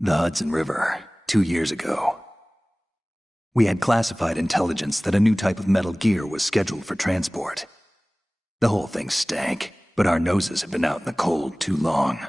The Hudson River, 2 years ago. We had classified intelligence that a new type of metal gear was scheduled for transport. The whole thing stank, but our noses had been out in the cold too long.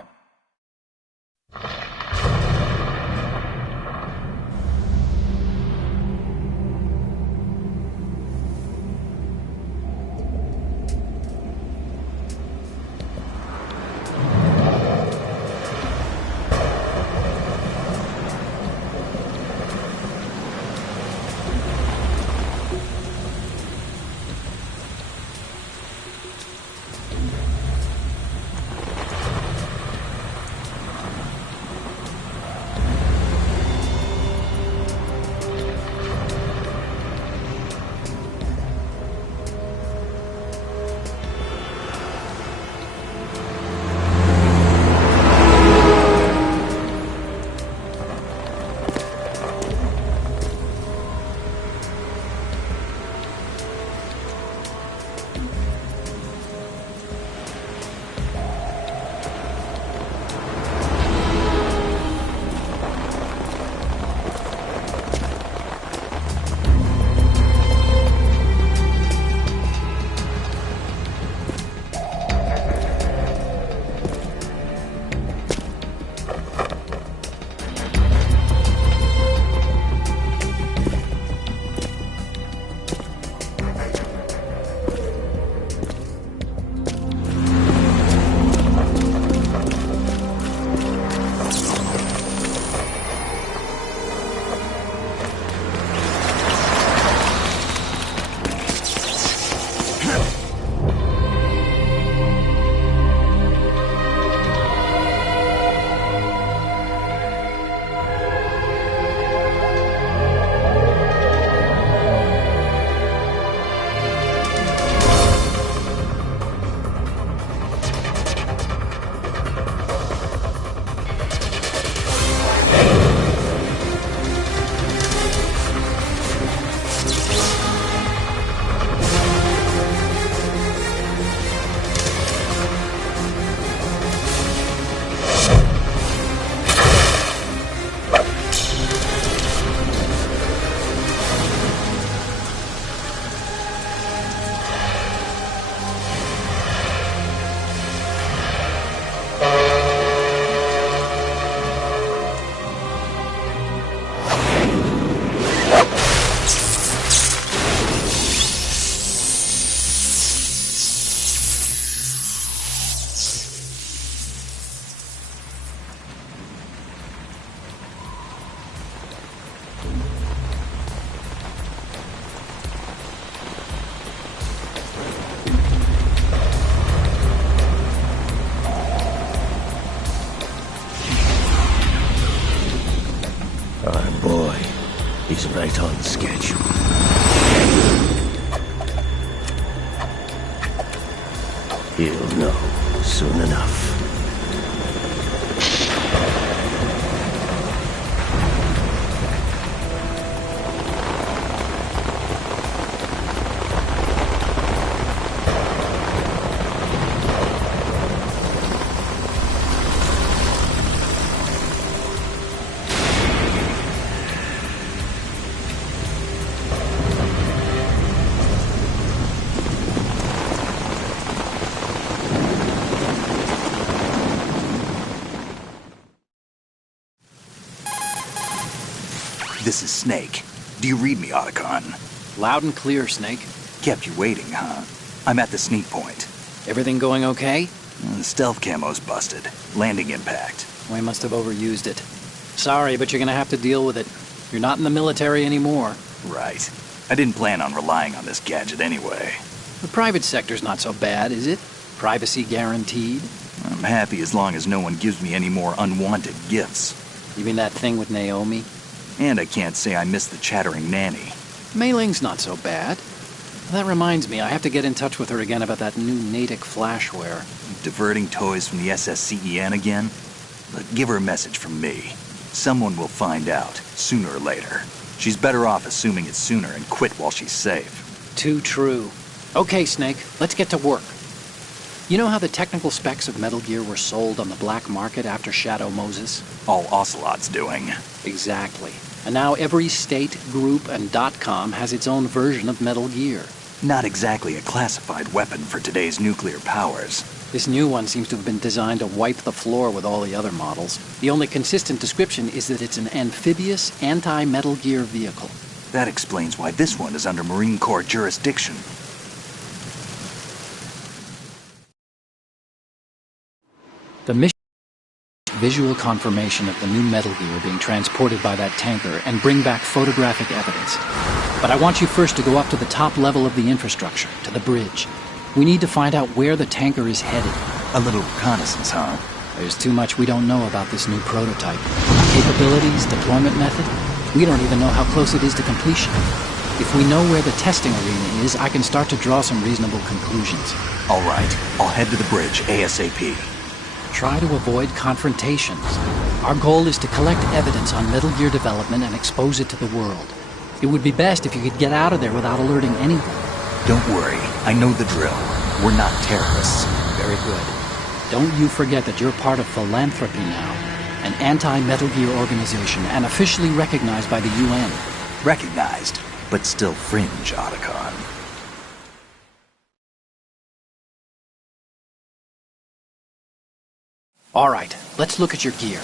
Our boy, he's right on schedule. He'll know soon enough. This is Snake. Do you read me, Otacon? Loud and clear, Snake. Kept you waiting, huh? I'm at the sneak point. Everything going okay? The stealth camo's busted. Landing impact. We must have overused it. Sorry, but you're gonna have to deal with it. You're not in the military anymore. Right. I didn't plan on relying on this gadget anyway. The private sector's not so bad, is it? Privacy guaranteed? I'm happy as long as no one gives me any more unwanted gifts. You mean that thing with Naomi? And I can't say I miss the chattering nanny. Mei Ling's not so bad. That reminds me, I have to get in touch with her again about that new Natick flashware. Diverting toys from the SSCEN again? But give her a message from me. Someone will find out, sooner or later. She's better off assuming it sooner and quit while she's safe. Too true. Okay, Snake, let's get to work. You know how the technical specs of Metal Gear were sold on the black market after Shadow Moses? All Ocelot's doing. Exactly. And now every state, group, and .com has its own version of Metal Gear. Not exactly a classified weapon for today's nuclear powers. This new one seems to have been designed to wipe the floor with all the other models. The only consistent description is that it's an amphibious, anti-Metal Gear vehicle. That explains why this one is under Marine Corps jurisdiction. The mission is visual confirmation of the new Metal Gear being transported by that tanker and bring back photographic evidence. But I want you first to go up to the top level of the infrastructure, to the bridge. We need to find out where the tanker is headed. A little reconnaissance, huh? There's too much we don't know about this new prototype. Capabilities, deployment method. We don't even know how close it is to completion. If we know where the testing arena is, I can start to draw some reasonable conclusions. All right, I'll head to the bridge ASAP. Try to avoid confrontations. Our goal is to collect evidence on Metal Gear development and expose it to the world. It would be best if you could get out of there without alerting anyone. Don't worry, I know the drill. We're not terrorists. Very good. Don't you forget that you're part of Philanthropy now, an anti-Metal Gear organization and officially recognized by the UN. Recognized, but still fringe, Otacon. All right, let's look at your gear.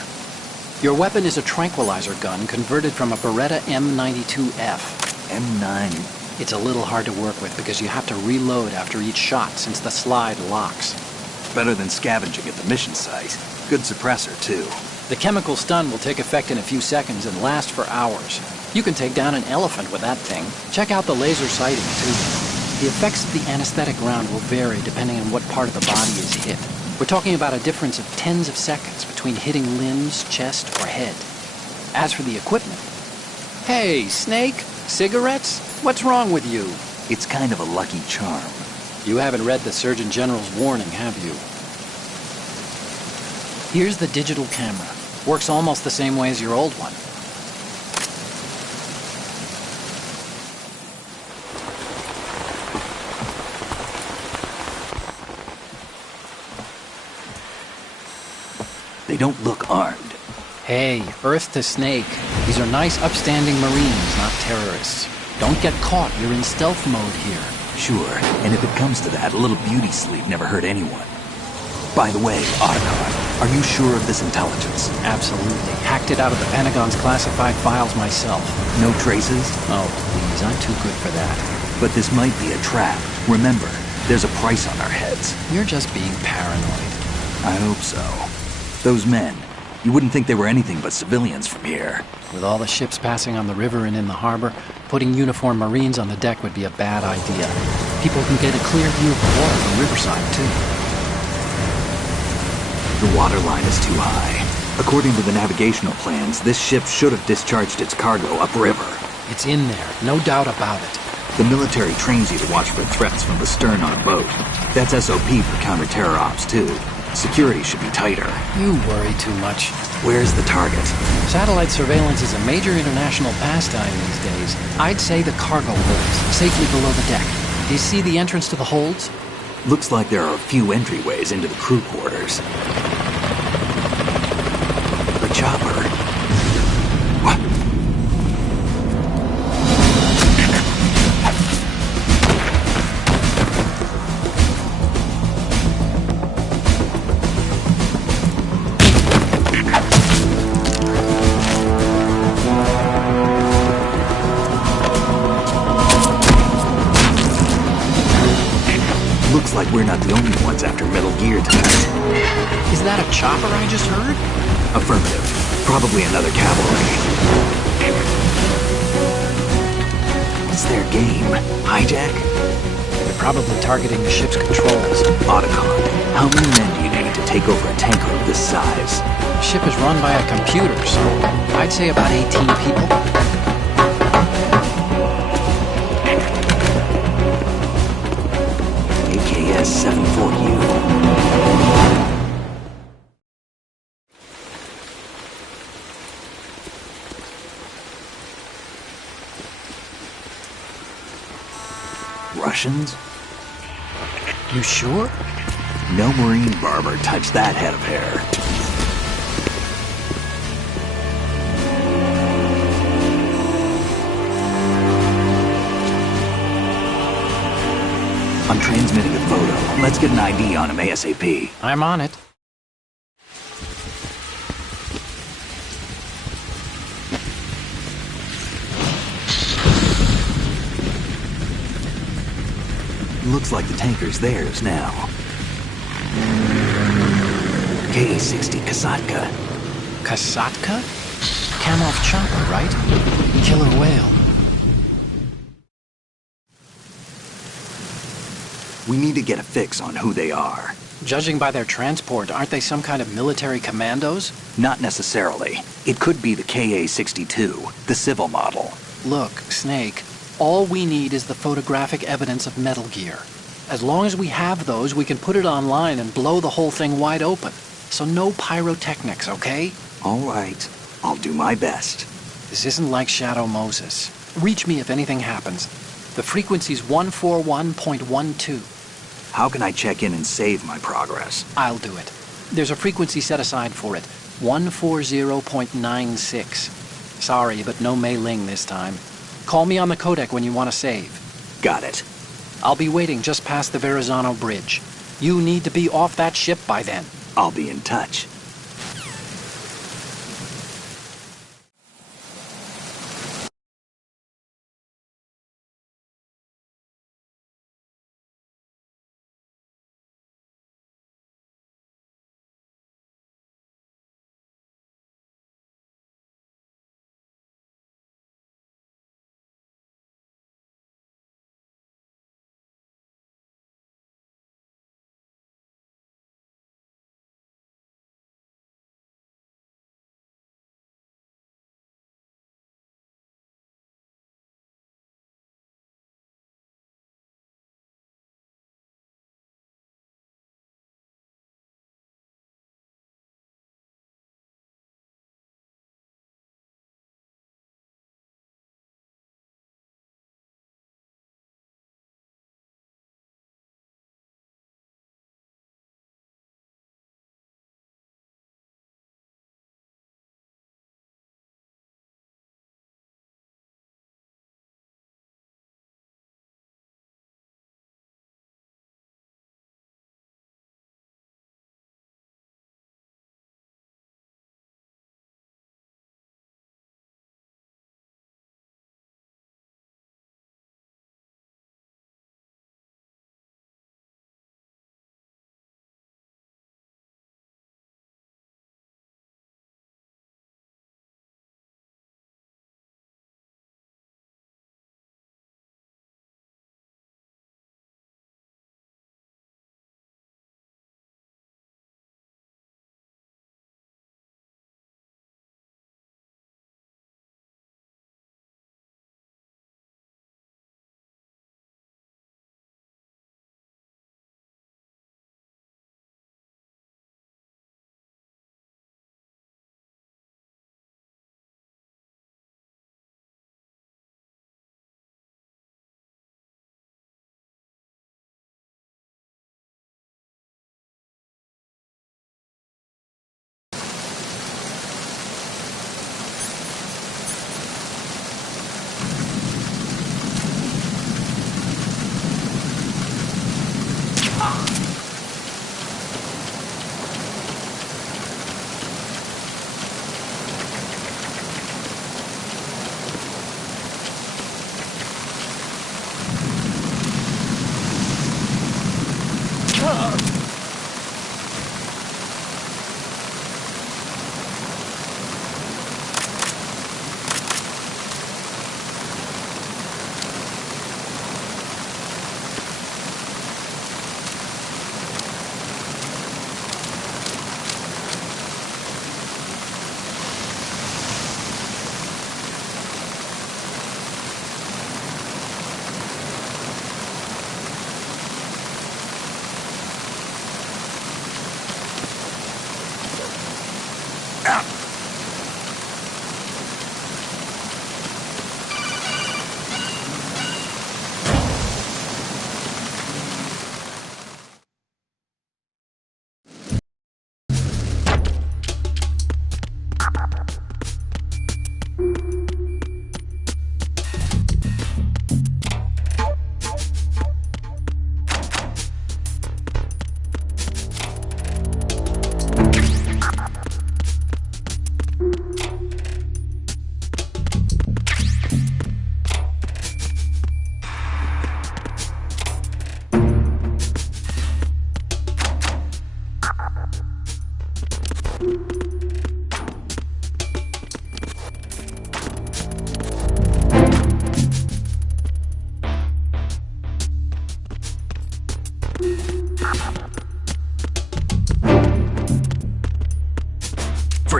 Your weapon is a tranquilizer gun converted from a Beretta M92F. M9. It's a little hard to work with because you have to reload after each shot since the slide locks. Better than scavenging at the mission site. Good suppressor, too. The chemical stun will take effect in a few seconds and last for hours. You can take down an elephant with that thing. Check out the laser sighting, too. The effects of the anesthetic round will vary depending on what part of the body is hit. We're talking about a difference of tens of seconds between hitting limbs, chest, or head. As for the equipment... Hey, Snake? Cigarettes? What's wrong with you? It's kind of a lucky charm. You haven't read the Surgeon General's warning, have you? Here's the digital camera. Works almost the same way as your old one. They don't look armed. Hey, Earth to Snake. These are nice, upstanding Marines, not terrorists. Don't get caught. You're in stealth mode here. Sure, and if it comes to that, a little beauty sleep never hurt anyone. By the way, Otacon, are you sure of this intelligence? Absolutely. Hacked it out of the Pentagon's classified files myself. No traces? Oh, please, I'm too good for that. But this might be a trap. Remember, there's a price on our heads. You're just being paranoid. I hope so. Those men, you wouldn't think they were anything but civilians from here. With all the ships passing on the river and in the harbor, putting uniformed Marines on the deck would be a bad idea. People can get a clear view of the water from Riverside, too. The water line is too high. According to the navigational plans, this ship should have discharged its cargo upriver. It's in there, no doubt about it. The military trains you to watch for threats from the stern on a boat. That's SOP for counter-terror ops, too. Security should be tighter. You worry too much. Where's the target? Satellite surveillance is a major international pastime these days. I'd say the cargo holds, safely below the deck. Do you see the entrance to the holds? Looks like there are a few entryways into the crew quarters. The chopper. What? Looks like we're not the only ones after Metal Gear tonight. Is that a chopper I just heard? Affirmative. Probably another cavalry. What's their game? Hijack? They're probably targeting the ship's controls. Otacon, how many men do you need to take over a tanker of this size? The ship is run by a computer, so I'd say about 18 people. AKS 74U. Russians? You sure? No marine barber touched that head of hair. I'm transmitting a photo. Let's get an ID on him ASAP. I'm on it. Looks like the tanker's theirs now. Ka-60 Kasatka. Kasatka? Kamov chopper, right? Killer whale. We need to get a fix on who they are. Judging by their transport, aren't they some kind of military commandos? Not necessarily. It could be the Ka-62, the civil model. Look, Snake, all we need is the photographic evidence of Metal Gear. As long as we have those, we can put it online and blow the whole thing wide open. So no pyrotechnics, okay? All right. I'll do my best. This isn't like Shadow Moses. Reach me if anything happens. The frequency's 141.12. How can I check in and save my progress? I'll do it. There's a frequency set aside for it. 140.96. Sorry, but no Mei Ling this time. Call me on the codec when you want to save. Got it. I'll be waiting just past the Verrazano Bridge. You need to be off that ship by then. I'll be in touch.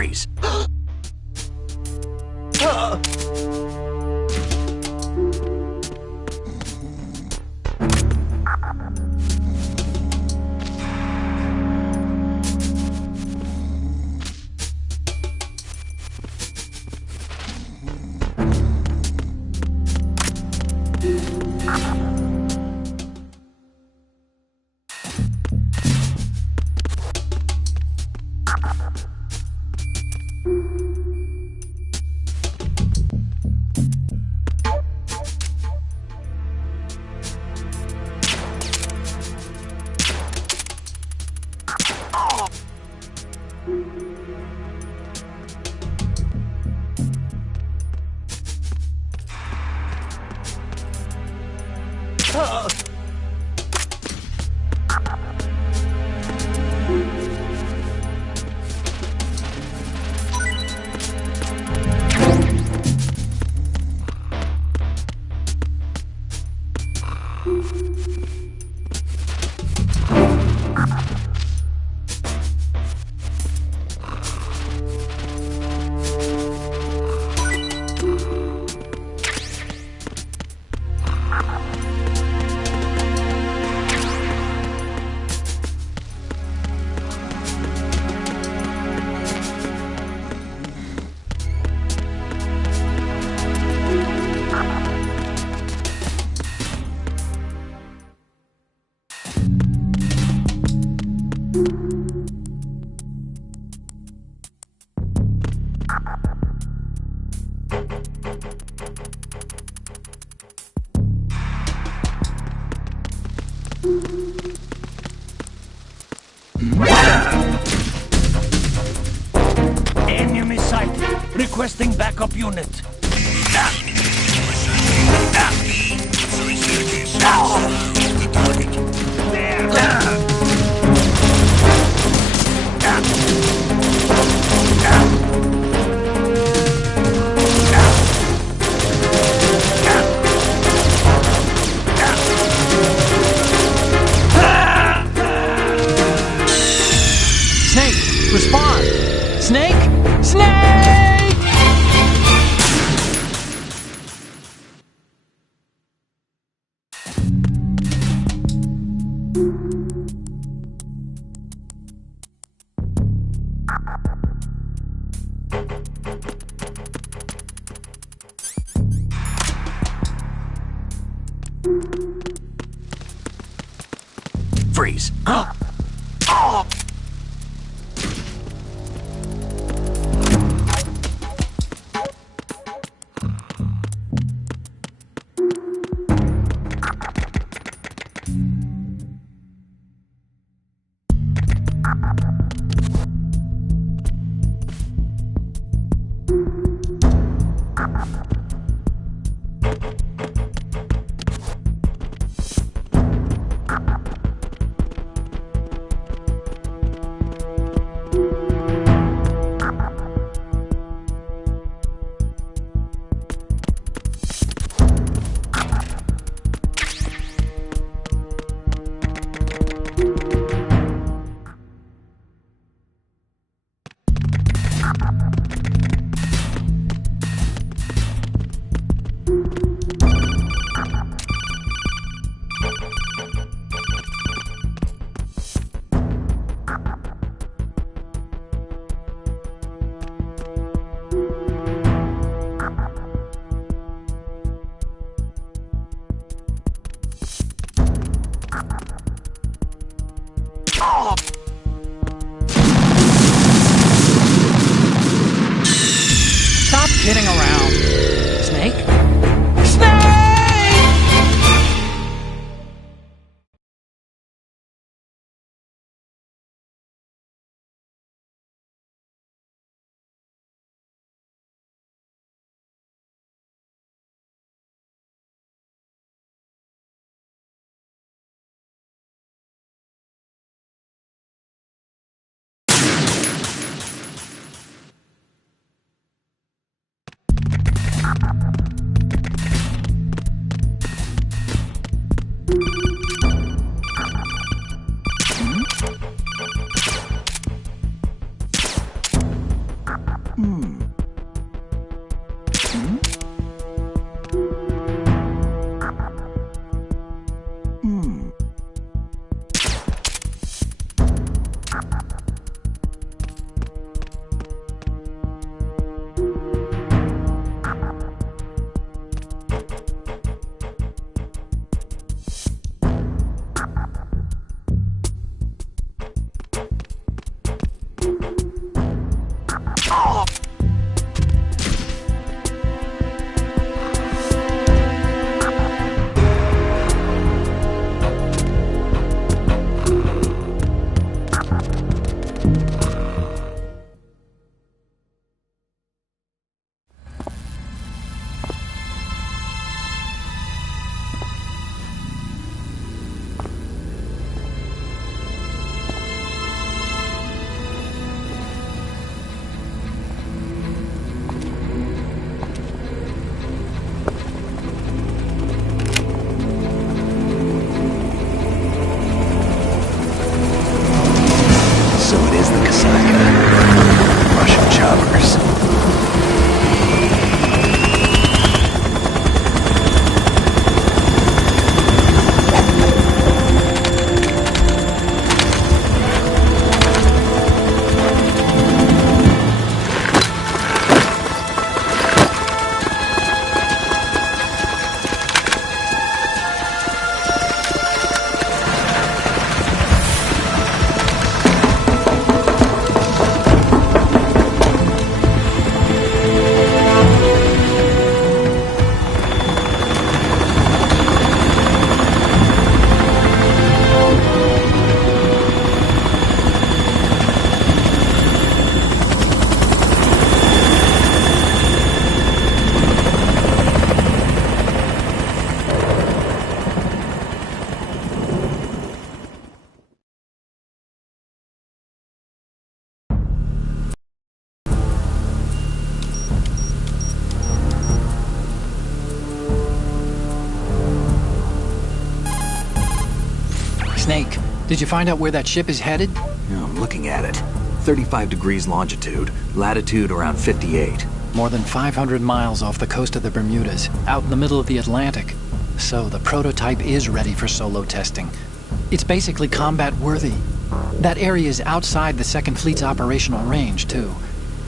Freeze. Enemy sighted. Requesting backup unit. Snake, respond! Snake! Snake! Freeze. Stop kidding around. Snake? Snake, did you find out where that ship is headed? Yeah, I'm looking at it. 35 degrees longitude, latitude around 58. More than 500 miles off the coast of the Bermudas, out in the middle of the Atlantic. So the prototype is ready for solo testing. It's basically combat-worthy. That area is outside the Second Fleet's operational range, too.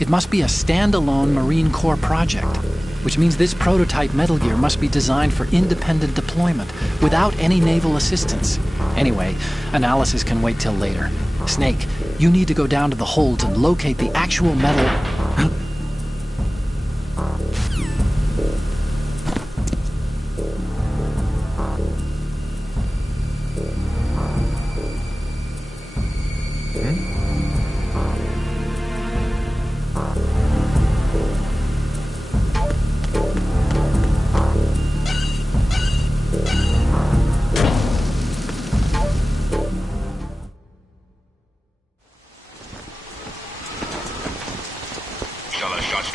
It must be a standalone Marine Corps project, which means this prototype Metal Gear must be designed for independent deployment, without any naval assistance. Anyway, analysis can wait till later. Snake, you need to go down to the holds and locate the actual metal...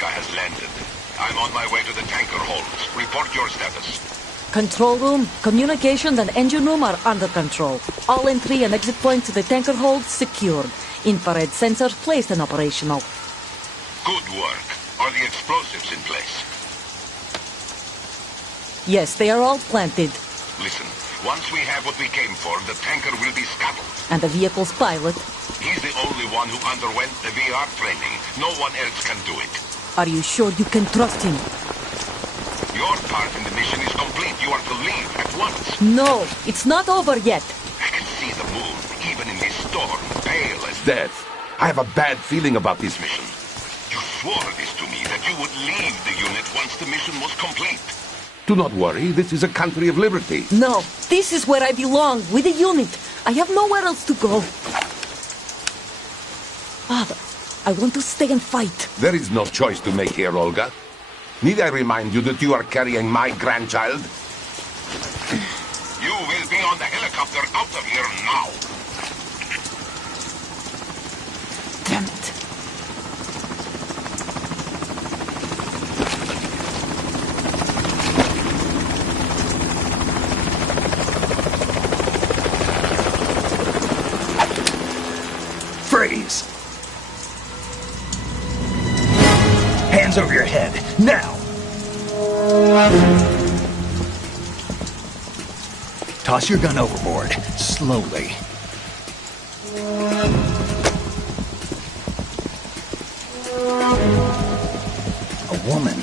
has landed. I'm on my way to the tanker holds. Report your status. Control room, communications and engine room are under control. All entry and exit points to the tanker hold secured. Infrared sensors placed and operational. Good work. Are the explosives in place? Yes, they are all planted. Listen, once we have what we came for, the tanker will be scuttled. And the vehicle's pilot? He's the only one who underwent the VR training. No one else can do it. Are you sure you can trust him? Your part in the mission is complete. You are to leave at once. No, it's not over yet. I can see the moon, even in this storm, pale as death. I have a bad feeling about this mission. You swore this to me, that you would leave the unit once the mission was complete. Do not worry, this is a country of liberty. No, this is where I belong, with the unit. I have nowhere else to go. Father, I want to stay and fight. There is no choice to make here, Olga. Need I remind you that you are carrying my grandchild? You will be on the helicopter out of here now. Damn it. Freeze! Hands over your head, now! Toss your gun overboard, slowly. A woman.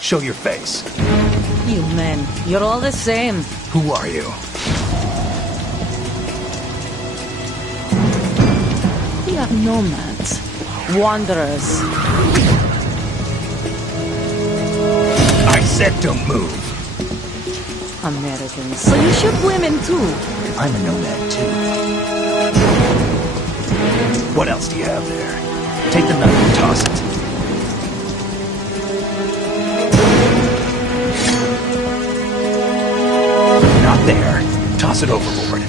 Show your face. You men, you're all the same. Who are you? We are nomads. Wanderers. I said don't move. Americans. So you shoot women too. I'm a nomad too. What else do you have there? Take the knife and toss it. Not there. Toss it overboard.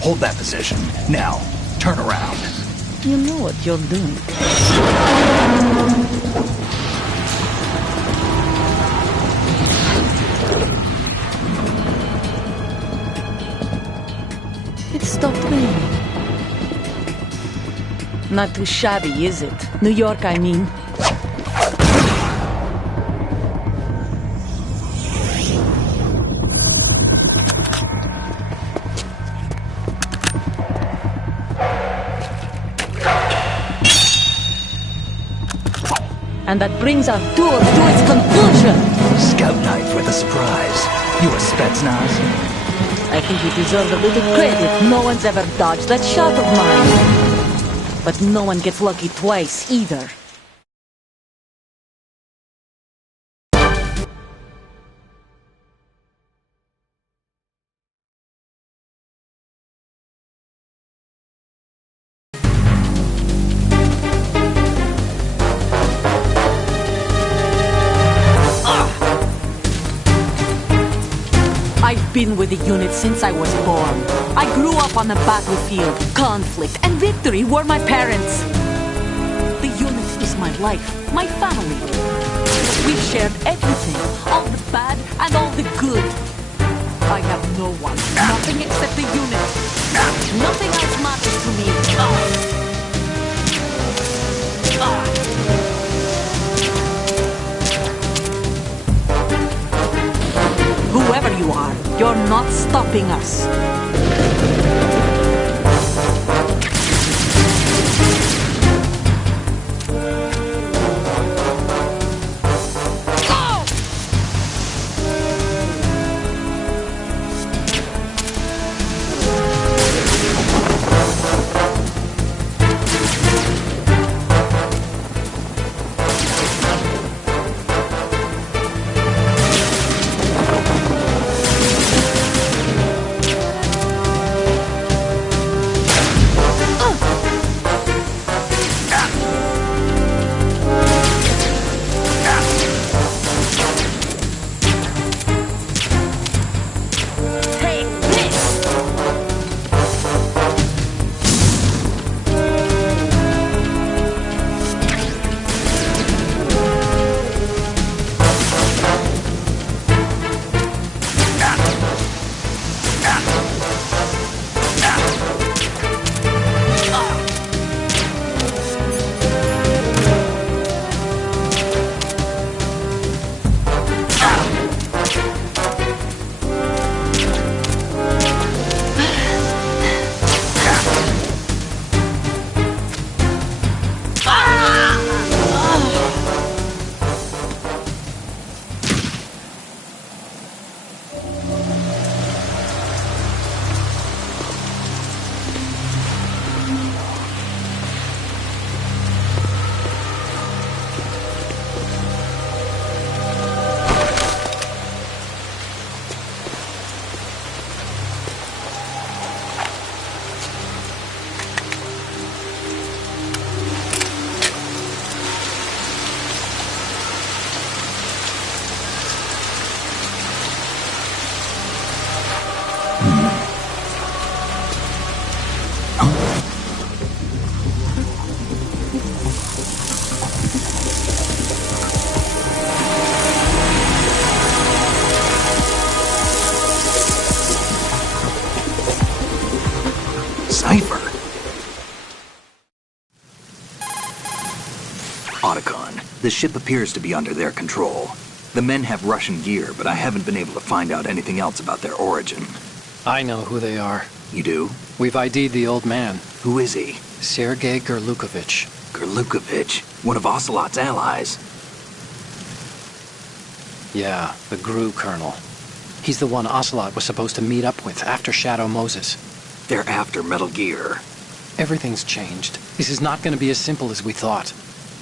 Hold that position. Now, turn around. You know what you're doing. It stopped raining. Not too shabby, is it? New York, I mean. And that brings our tour to its conclusion. Scout knife with a surprise. You a Spetsnaz? I think you deserve a little credit. No one's ever dodged that shot of mine. But no one gets lucky twice, either. I've been with the unit since I was born. I grew up on the battlefield. Conflict and victory were my parents. The unit is my life, my family. We've shared everything, all the bad and all the good. I have no one. Nothing except the unit. Nothing else matters to me. Whoever you are, you're not stopping us. Cipher. Otacon, the ship appears to be under their control. The men have Russian gear, but I haven't been able to find out anything else about their origin. I know who they are. You do? We've ID'd the old man, Who is he? Sergei Gerlukovich. Gerlukovich, one of Ocelot's allies. Yeah, the GRU colonel. He's the one Ocelot was supposed to meet up with after Shadow Moses. They're after Metal Gear. Everything's changed. This is not going to be as simple as we thought.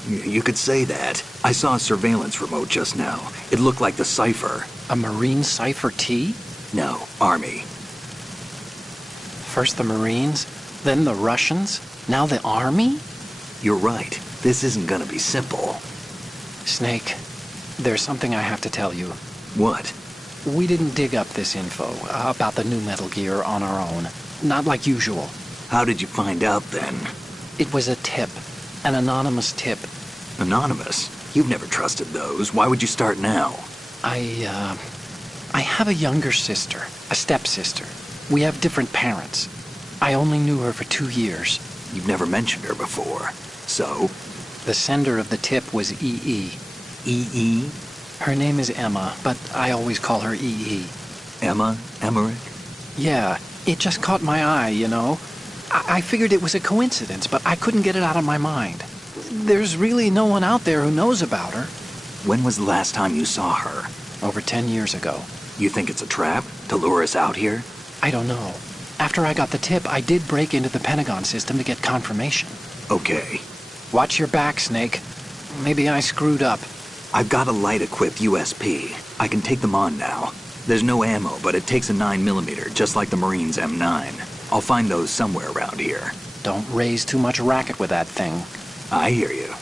You could say that. I saw a surveillance remote just now. It looked like the Cipher. A Marine Cipher T? No, Army. First the Marines, then the Russians, now the Army? You're right. This isn't gonna be simple. Snake, there's something I have to tell you. What? We didn't dig up this info about the new Metal Gear on our own. Not like usual. How did you find out then? It was a tip. An anonymous tip. Anonymous? You've never trusted those. Why would you start now? I have a younger sister, a stepsister. We have different parents. I only knew her for 2 years. You've never mentioned her before. So? The sender of the tip was EE. EE? Her name is Emma, but I always call her EE. Emma? Emmerich? Yeah, it just caught my eye, you know? I figured it was a coincidence, but I couldn't get it out of my mind. There's really no one out there who knows about her. When was the last time you saw her? Over 10 years ago. You think it's a trap? To lure us out here? I don't know. After I got the tip, I did break into the Pentagon system to get confirmation. Okay. Watch your back, Snake. Maybe I screwed up. I've got a light-equipped USP. I can take them on now. There's no ammo, but it takes a 9mm, just like the Marines' M9. I'll find those somewhere around here. Don't raise too much racket with that thing. I hear you.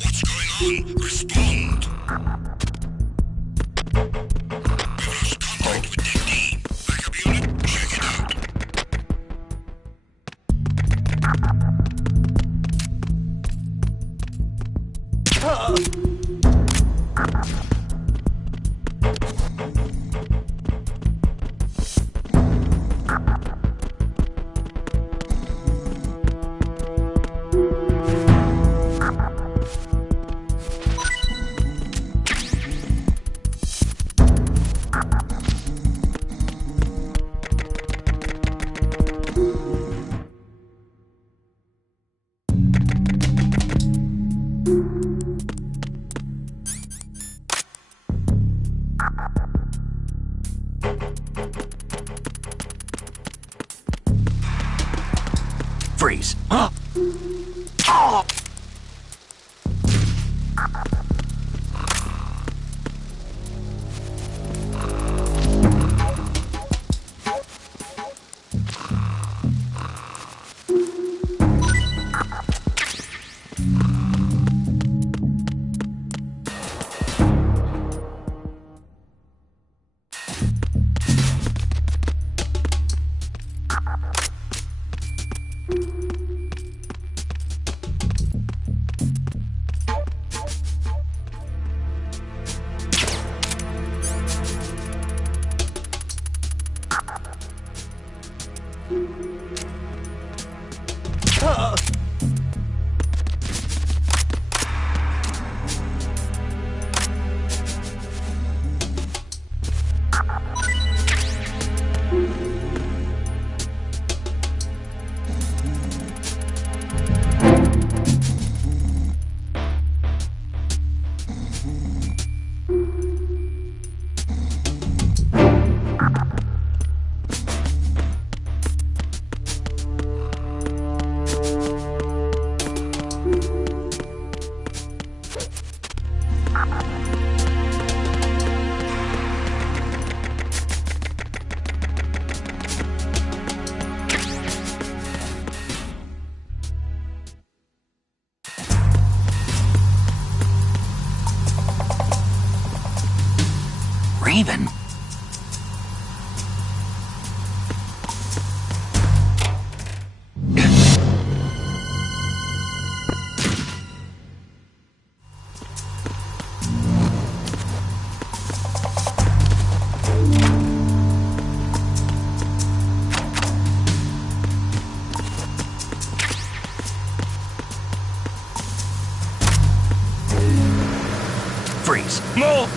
What's going on? Respond! We've lost contact with DD. Backup unit, check it out. Freeze. Raven? Freeze. No!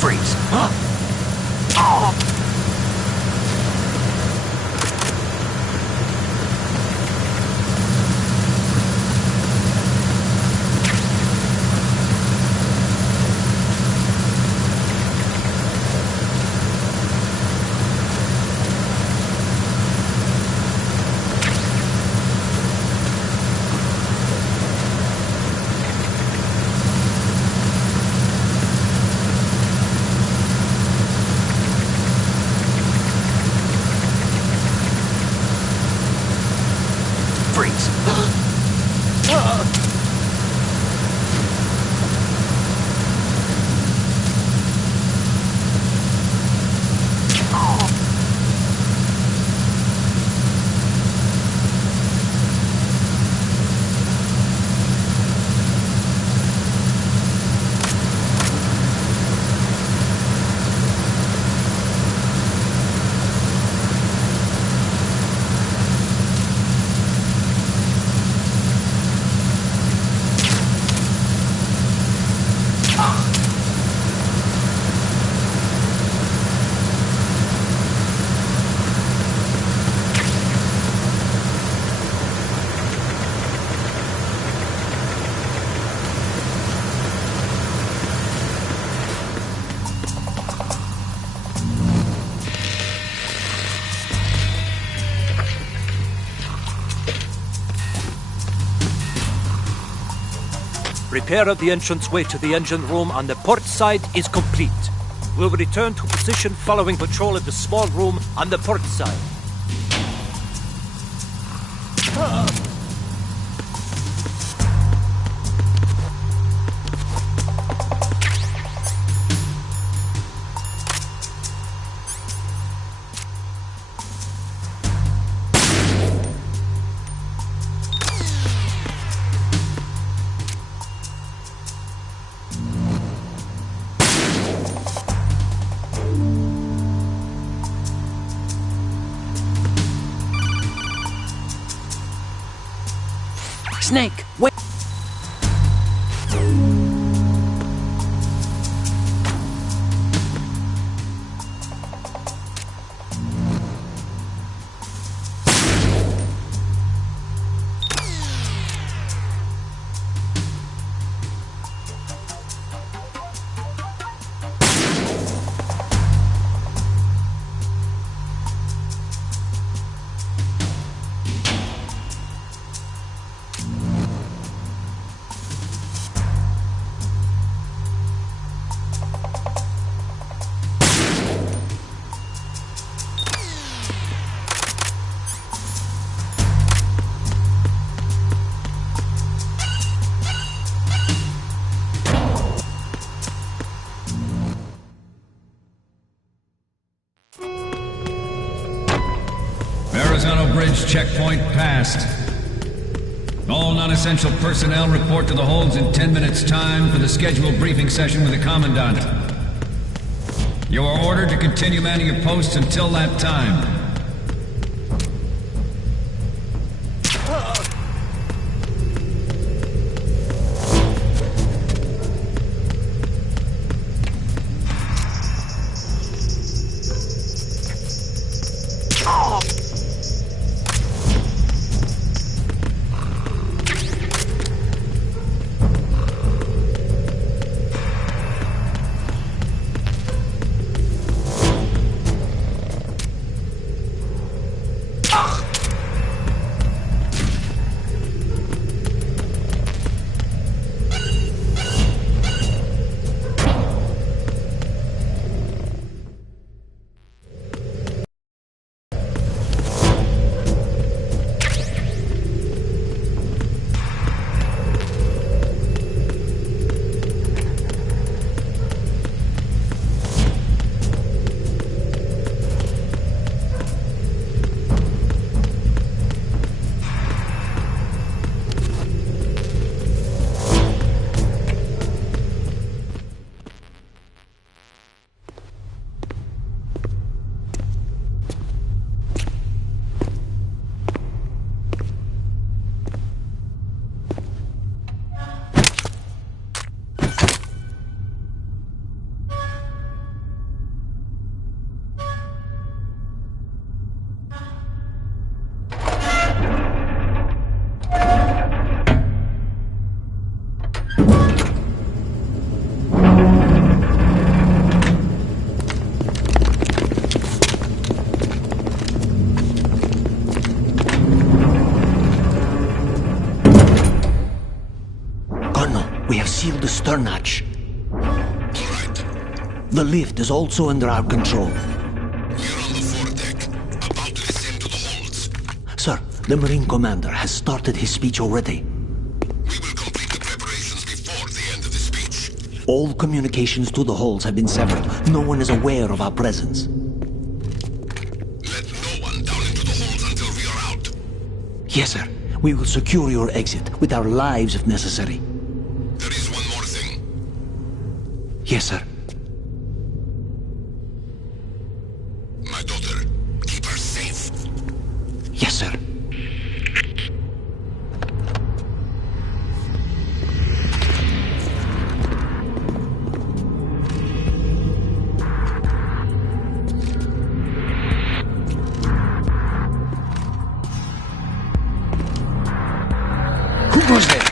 Freeze. Freeze. Repair of the entranceway to the engine room on the port side is complete. We'll return to position following patrol of the small room on the port side. Snake, wait! Verrazano Bridge checkpoint passed. All non-essential personnel report to the holds in 10 minutes' time for the scheduled briefing session with the Commandant. You are ordered to continue manning your posts until that time. We have sealed the stern hatch. All right. The lift is also under our control. We're on the foredeck, about to descend to the holds. Sir, the Marine Commander has started his speech already. We will complete the preparations before the end of the speech. All communications to the holds have been severed. No one is aware of our presence. Let no one down into the holds until we are out. Yes, sir. We will secure your exit with our lives if necessary. There is one more thing. Yes, sir. My daughter, keep her safe. Yes, sir. Who goes there?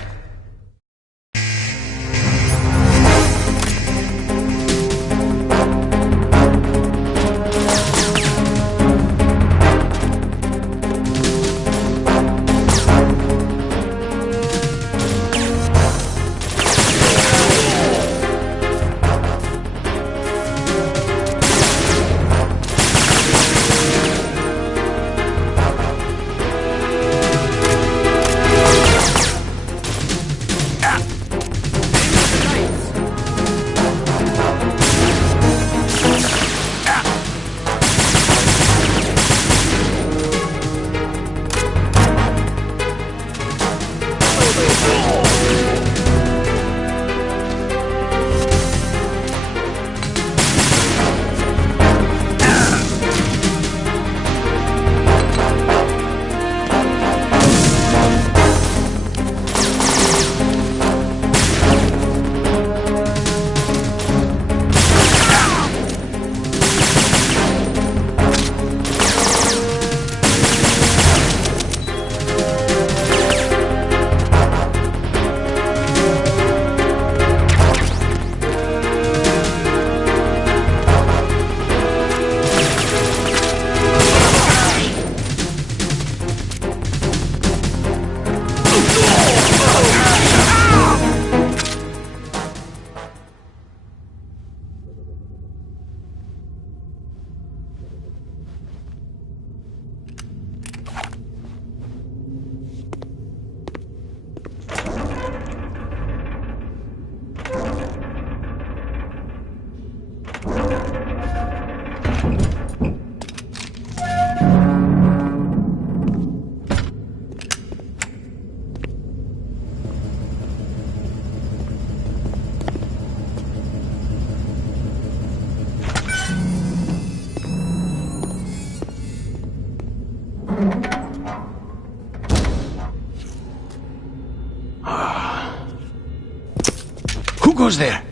goes there?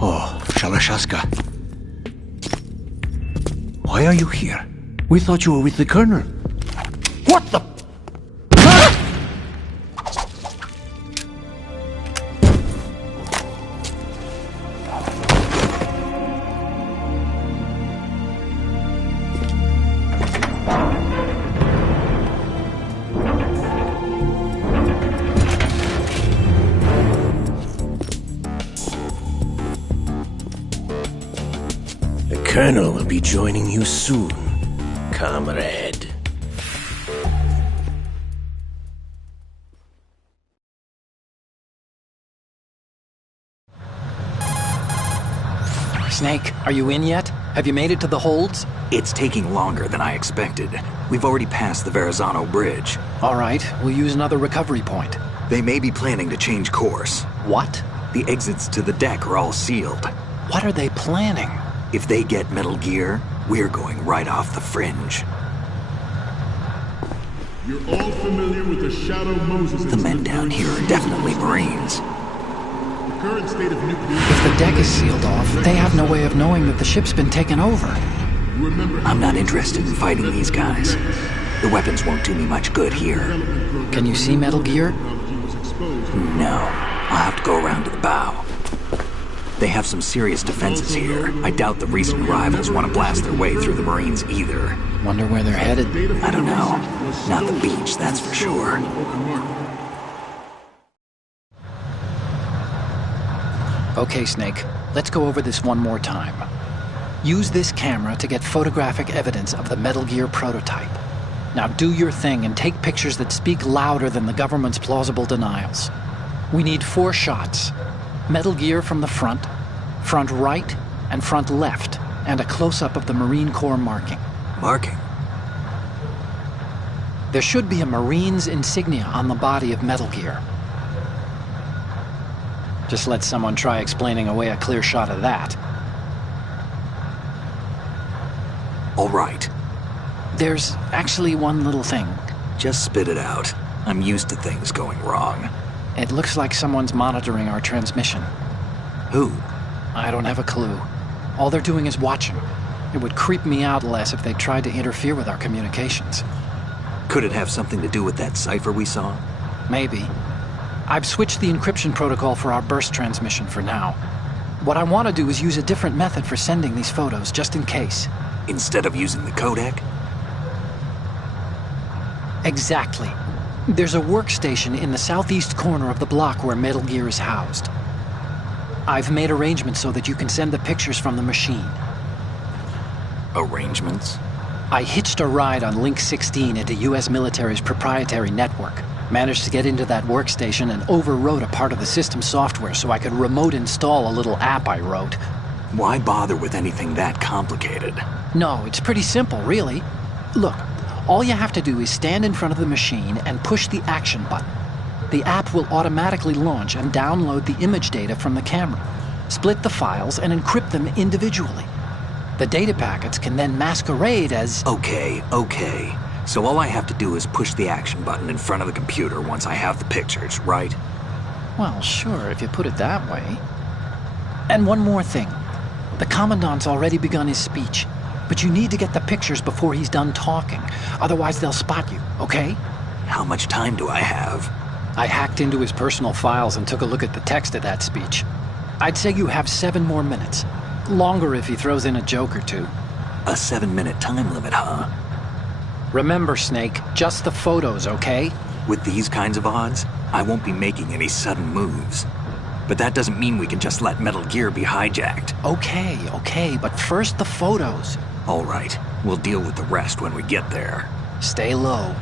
Oh, Shalashaska. Why are you here? We thought you were with the Colonel. What the... The Colonel will be joining you soon, comrade. Snake, are you in yet? Have you made it to the holds? It's taking longer than I expected. We've already passed the Verrazano Bridge. All right, we'll use another recovery point. They may be planning to change course. What? The exits to the deck are all sealed. What are they planning? If they get Metal Gear, we're going right off the fringe. You're all familiar with the Shadow Moses. The men down here are definitely Marines. The current state of nuclear... If the deck is sealed off, they have no way of knowing that the ship's been taken over. I'm not interested in fighting these guys. The weapons won't do me much good here. Can you see Metal Gear? No. I'll have to go around to the bow. They have some serious defenses here. I doubt the recent arrivals want to blast their way through the Marines either. Wonder where they're headed. I don't know. Not the beach, that's for sure. Okay, Snake. Let's go over this one more time. Use this camera to get photographic evidence of the Metal Gear prototype. Now do your thing and take pictures that speak louder than the government's plausible denials. We need 4 shots. Metal Gear from the front right, and front left, and a close-up of the Marine Corps marking. Marking? There should be a Marine's insignia on the body of Metal Gear. Just let someone try explaining away a clear shot of that. All right. There's actually one little thing. Just spit it out. I'm used to things going wrong. It looks like someone's monitoring our transmission. Who? I don't have a clue. All they're doing is watching. It would creep me out less if they tried to interfere with our communications. Could it have something to do with that cipher we saw? Maybe. I've switched the encryption protocol for our burst transmission for now. What I want to do is use a different method for sending these photos, just in case. Instead of using the codec? Exactly. There's a workstation in the southeast corner of the block where Metal Gear is housed. I've made arrangements so that you can send the pictures from the machine. Arrangements? I hitched a ride on Link 16 into U.S. military's proprietary network. Managed to get into that workstation and overwrote a part of the system software so I could remote install a little app I wrote. Why bother with anything that complicated? No, it's pretty simple, really. Look, all you have to do is stand in front of the machine and push the action button. The app will automatically launch and download the image data from the camera, split the files, and encrypt them individually. The data packets can then masquerade as... Okay. So all I have to do is push the action button in front of the computer once I have the pictures, right? Well, sure, if you put it that way. And one more thing. The Commandant's already begun his speech, but you need to get the pictures before he's done talking. Otherwise, they'll spot you, okay? How much time do I have? I hacked into his personal files and took a look at the text of that speech. I'd say you have 7 more minutes. Longer if he throws in a joke or two. A 7-minute time limit, huh? Remember, Snake, just the photos, okay? With these kinds of odds, I won't be making any sudden moves. But that doesn't mean we can just let Metal Gear be hijacked. Okay, but first the photos. All right, we'll deal with the rest when we get there. Stay low.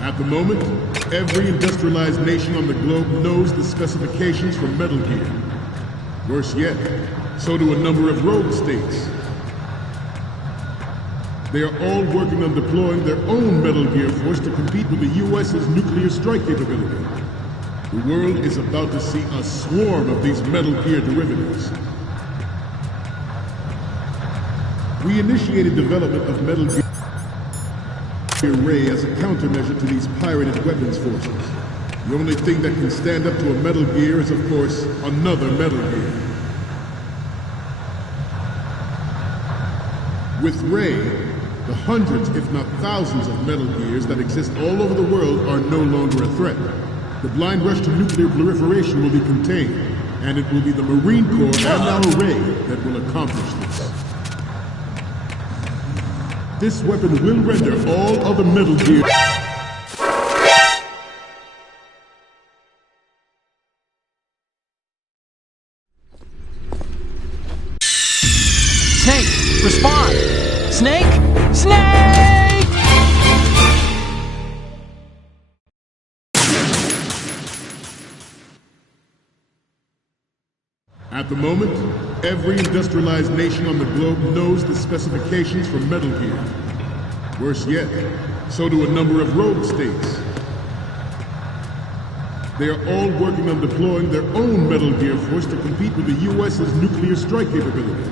At the moment, every industrialized nation on the globe knows the specifications for Metal Gear. Worse yet, so do a number of rogue states. They are all working on deploying their own Metal Gear force to compete with the U.S.'s nuclear strike capability. The world is about to see a swarm of these Metal Gear derivatives. We initiated development of Metal Gear Ray as a countermeasure to these pirated weapons forces. The only thing that can stand up to a Metal Gear is, of course, another Metal Gear. With Ray, the hundreds, if not thousands, of Metal Gears that exist all over the world are no longer a threat. The blind rush to nuclear proliferation will be contained, and it will be the Marine Corps and our Ray that will accomplish this. This weapon will render all other Metal Gear... Snake, respond! Snake? Snake! At the moment, every industrialized nation on the globe knows the specifications for Metal Gear. Worse yet, so do a number of rogue states. They are all working on deploying their own Metal Gear force to compete with the U.S.'s nuclear strike capability.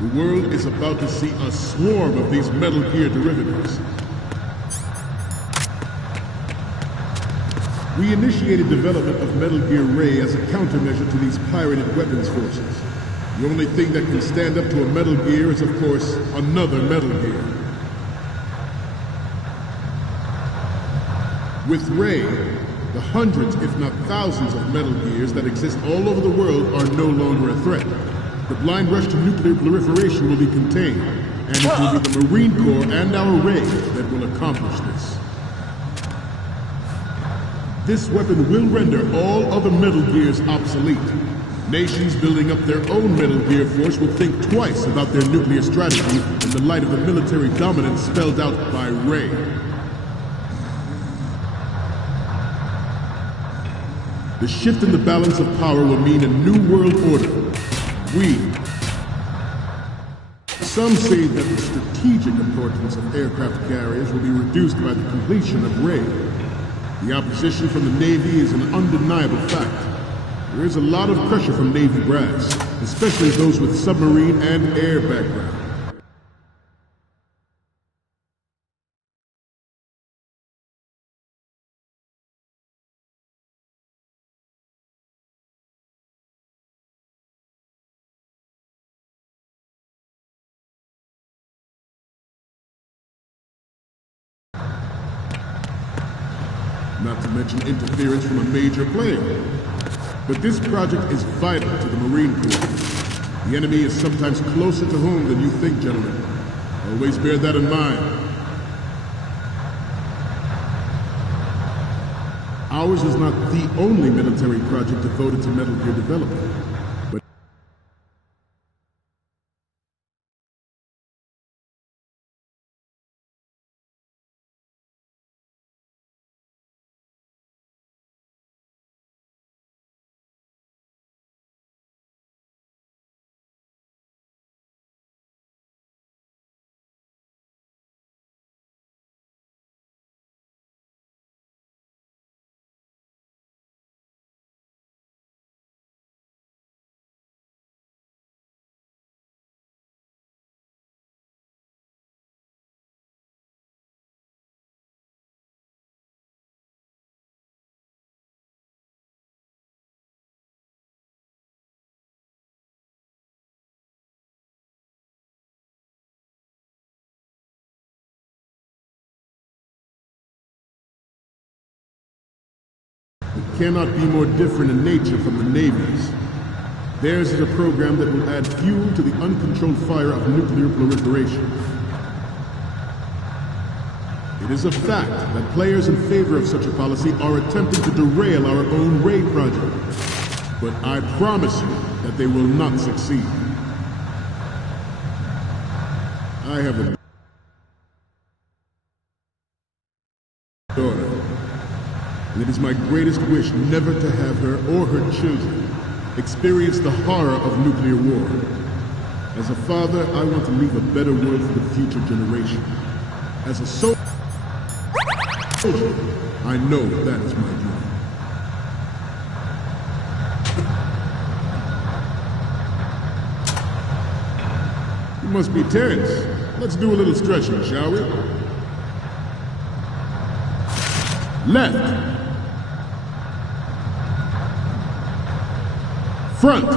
The world is about to see a swarm of these Metal Gear derivatives. We initiated development of Metal Gear Ray as a countermeasure to these pirated weapons forces. The only thing that can stand up to a Metal Gear is, of course, another Metal Gear. With Ray, the hundreds, if not thousands, of Metal Gears that exist all over the world are no longer a threat. The blind rush to nuclear proliferation will be contained, and it will be the Marine Corps and our Ray that will accomplish this. This weapon will render all other Metal Gears obsolete. Nations building up their own Metal Gear force will think twice about their nuclear strategy in the light of the military dominance spelled out by Ray. The shift in the balance of power will mean a new world order. Some say that the strategic importance of aircraft carriers will be reduced by the completion of Ray. The opposition from the Navy is an undeniable fact. There is a lot of pressure from Navy brass, especially those with submarine and air background. Not to mention interference from a major player. But this project is vital to the Marine Corps. The enemy is sometimes closer to home than you think, gentlemen. Always bear that in mind. Ours is not the only military project devoted to Metal Gear development. It cannot be more different in nature from the Navy's. Theirs is a program that will add fuel to the uncontrolled fire of nuclear proliferation. It is a fact that players in favor of such a policy are attempting to derail our own Ray project. But I promise you that they will not succeed. I have a daughter. And it is my greatest wish never to have her or her children experience the horror of nuclear war. As a father, I want to leave a better world for the future generation. As a soldier, I know that is my duty. must be tense. Let's do a little stretching, shall we? Left. Front.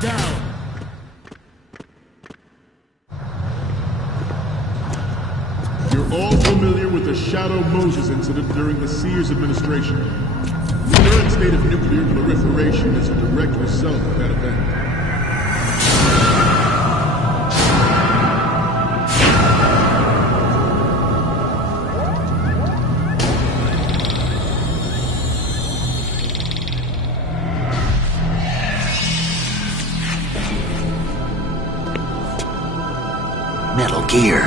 Down. You're all familiar with the Shadow Moses incident during the Sears administration. The current state of nuclear proliferation is a direct result of that event. Metal Gear.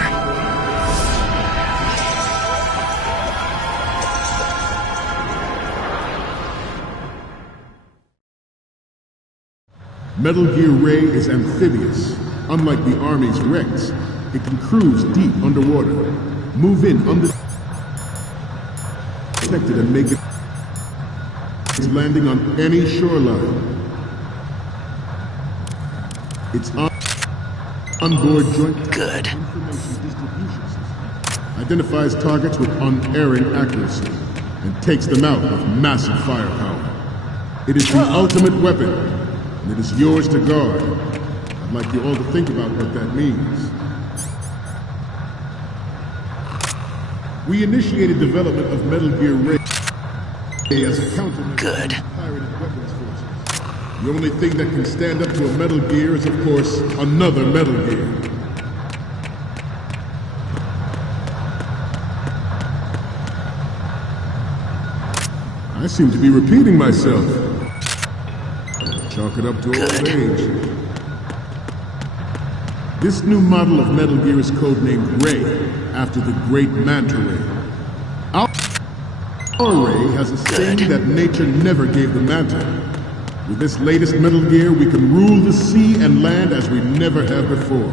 Metal Gear Ray is amphibious. Unlike the Army's Rex, it can cruise deep underwater, move in undetected and make its landing on any shoreline. Its onboard joint Good. information distribution system identifies targets with unerring accuracy and takes them out with massive firepower. It is the ultimate weapon, and it is yours to guard. I'd like you all to think about what that means. We initiated development of Metal Gear Ray as a countermeasure Good. to pirated weapons forces. The only thing that can stand up to a Metal Gear is, of course, another Metal Gear. I seem to be repeating myself. Chalk it up to old age. This new model of Metal Gear is codenamed Ray, after the great Manta Ray. Our Ray has a thing that nature never gave the Manta. With this latest Metal Gear, we can rule the sea and land as we never have before.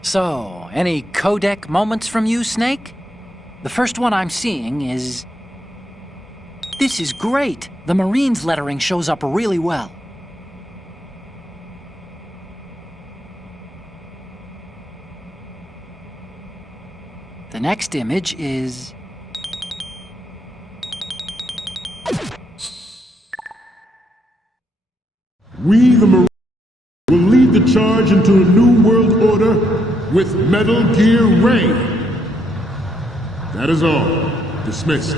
So, any codec moments from you, Snake? The first one I'm seeing is... This is great! The Marines lettering shows up really well. The next image is... We, the Marines, will lead the charge into a new world order with Metal Gear Ray. That is all. Dismissed.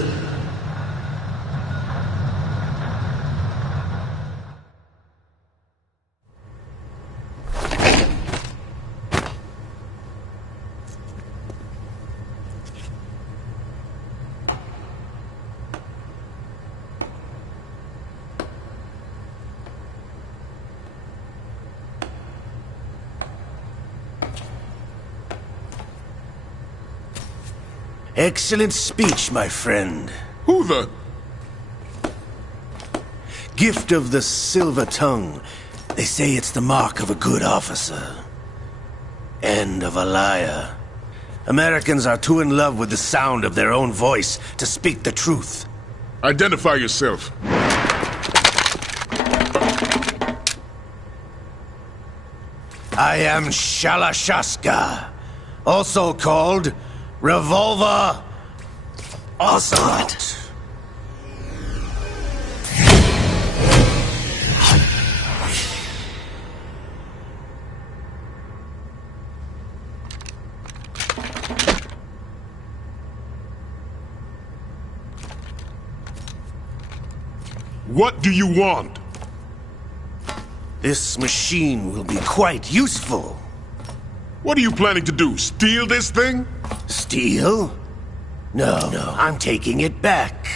Excellent speech, my friend. Who the... Gift of the silver tongue. They say it's the mark of a good officer. And of a liar. Americans are too in love with the sound of their own voice to speak the truth. Identify yourself. I am Shalashaska, also called Revolver Ocelot. What do you want? This machine will be quite useful. What are you planning to do? Steal this thing? Steal? No, I'm taking it back.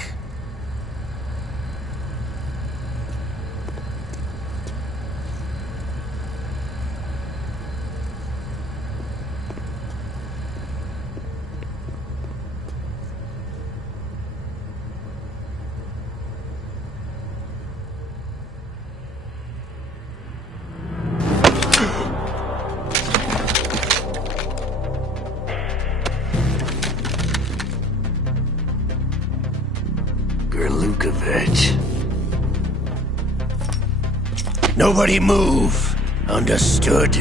Nobody move. Understood?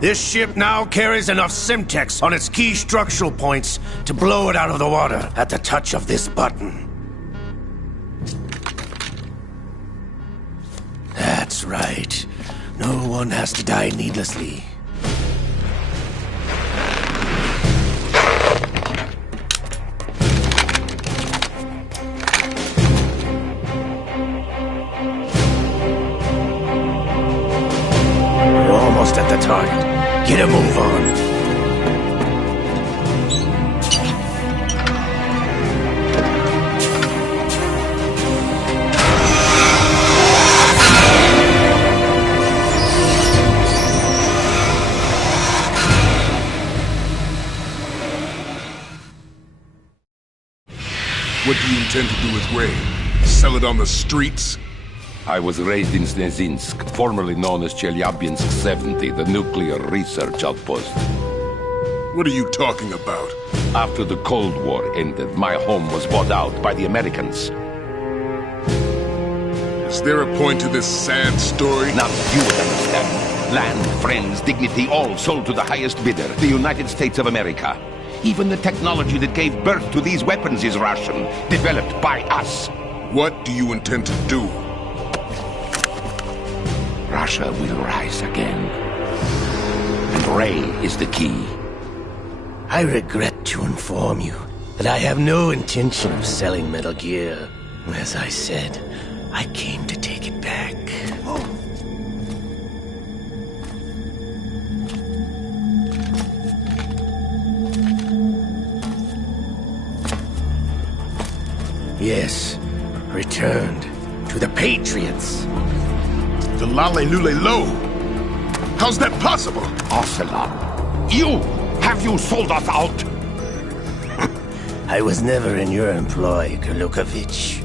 This ship now carries enough Simtex on its key structural points to blow it out of the water at the touch of this button. That's right. No one has to die needlessly. We're almost at the target. Get a move on. What do you intend to do with Ray? Sell it on the streets? I was raised in Snezinsk, formerly known as Chelyabinsk 70, the nuclear research outpost. What are you talking about? After the Cold War ended, my home was bought out by the Americans. Is there a point to this sad story? Now you would understand. Land, friends, dignity, all sold to the highest bidder, the United States of America. Even the technology that gave birth to these weapons is Russian, developed by us. What do you intend to do? Russia will rise again. And Ray is the key. I regret to inform you that I have no intention of selling Metal Gear. As I said, I came to take it back. Yes, returned to the Patriots. The Lale Lule Lo? How's that possible? Ocelot, have you sold us out? I was never in your employ, Kurlukovich.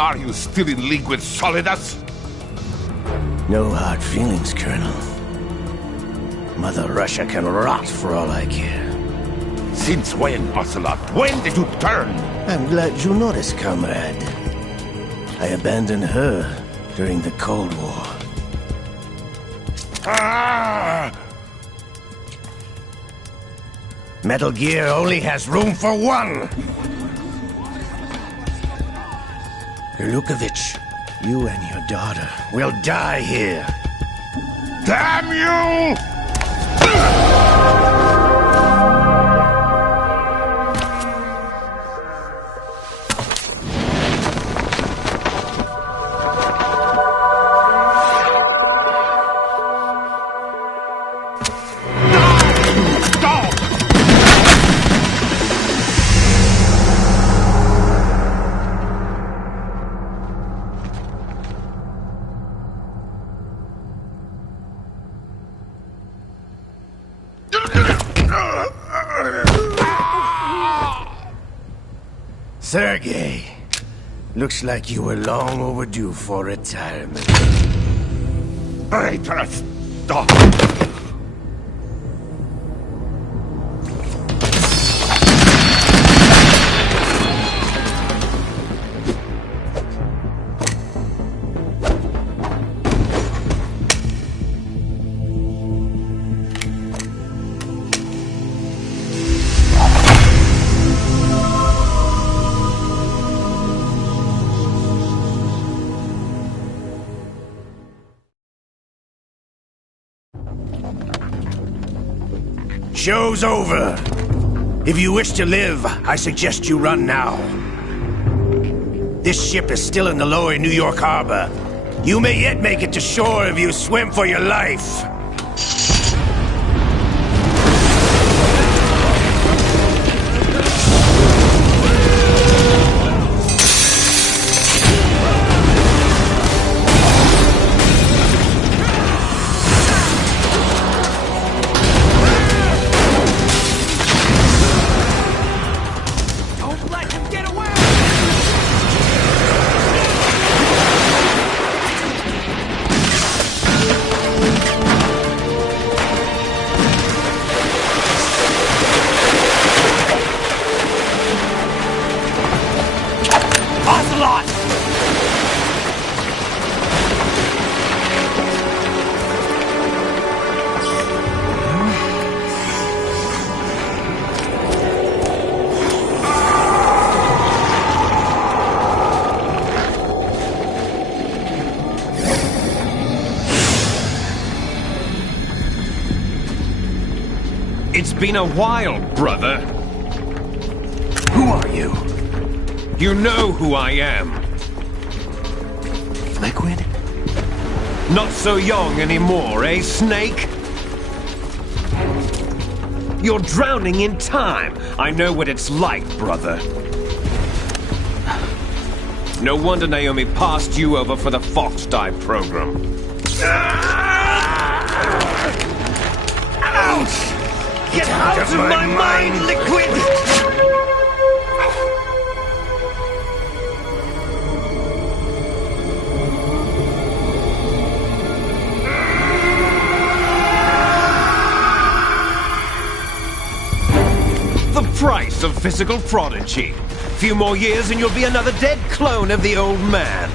Are you still in league with Solidas? No hard feelings, Colonel. Mother Russia can rot for all I care. Since when, Ocelot? When did you turn? I'm glad you noticed, comrade. I abandoned her during the Cold War. Ah! Metal Gear only has room for one! Lukovich, you and your daughter will die here. Damn you! Sergei, looks like you were long overdue for retirement. Stop! Show's over. If you wish to live, I suggest you run now. This ship is still in the lower New York harbor. You may yet make it to shore if you swim for your life. It's been a while, brother. Who are you? You know who I am. Liquid? Not so young anymore, eh, Snake? You're drowning in time. I know what it's like, brother. No wonder Naomi passed you over for the Fox Dive program. Ouch! Get out of my mind, Liquid! The price of physical prodigy. Few more years and you'll be another dead clone of the old man.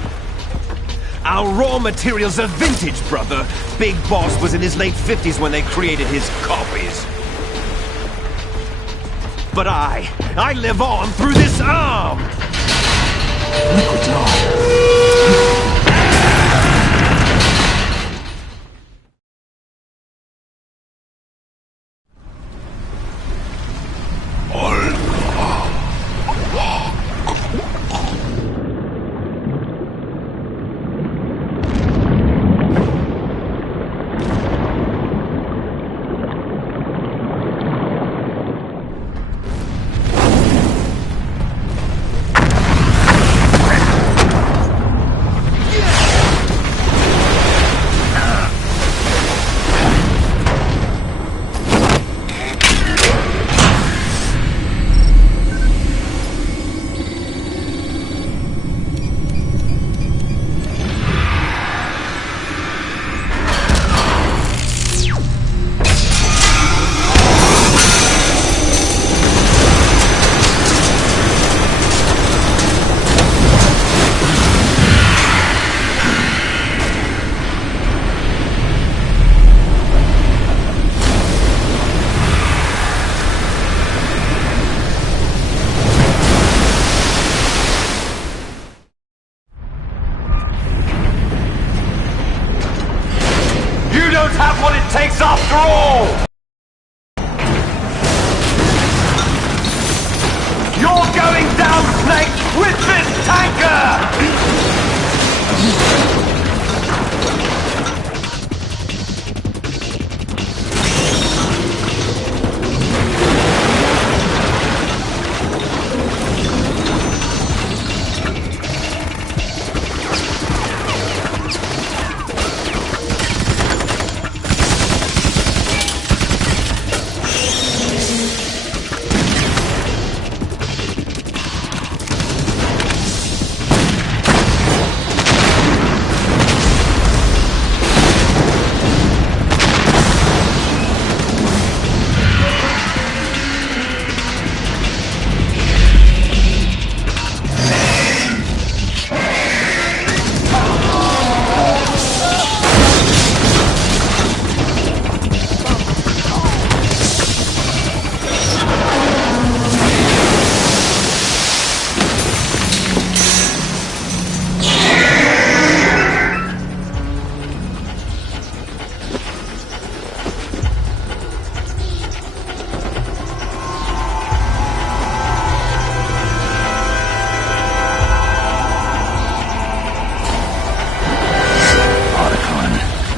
Our raw materials are vintage, brother. Big Boss was in his late 50s when they created his copies. But I live on through this arm! Liquid's on. You don't have what it takes after all! You're going down, Snake, with this tanker!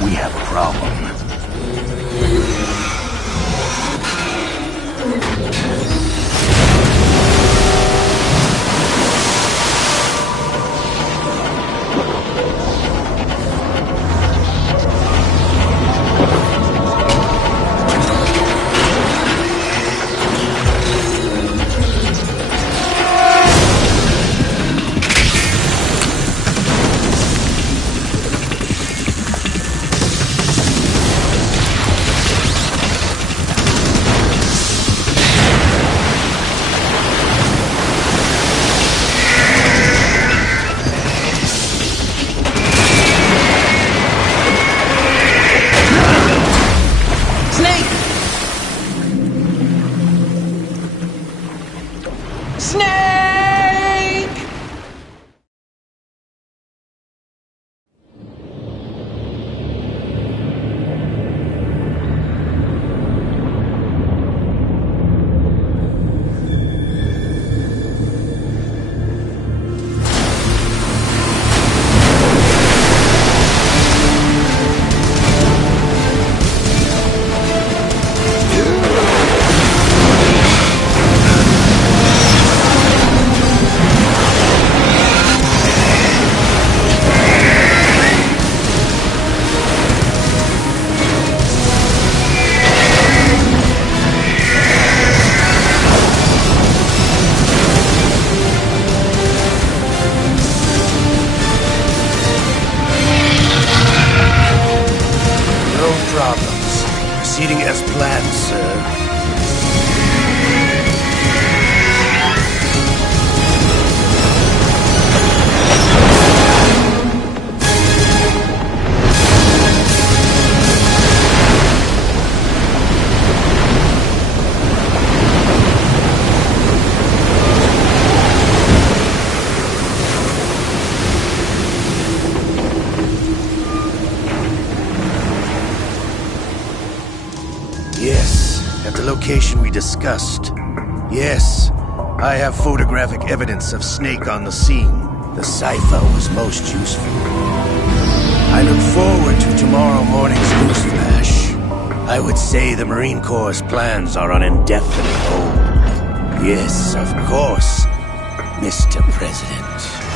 We have a problem. Proceeding as planned, sir. Yes, at the location we discussed. Yes, I have photographic evidence of Snake on the scene. The cipher was most useful. I look forward to tomorrow morning's news flash. I would say the Marine Corps' plans are on indefinite hold. Yes, of course, Mr. President.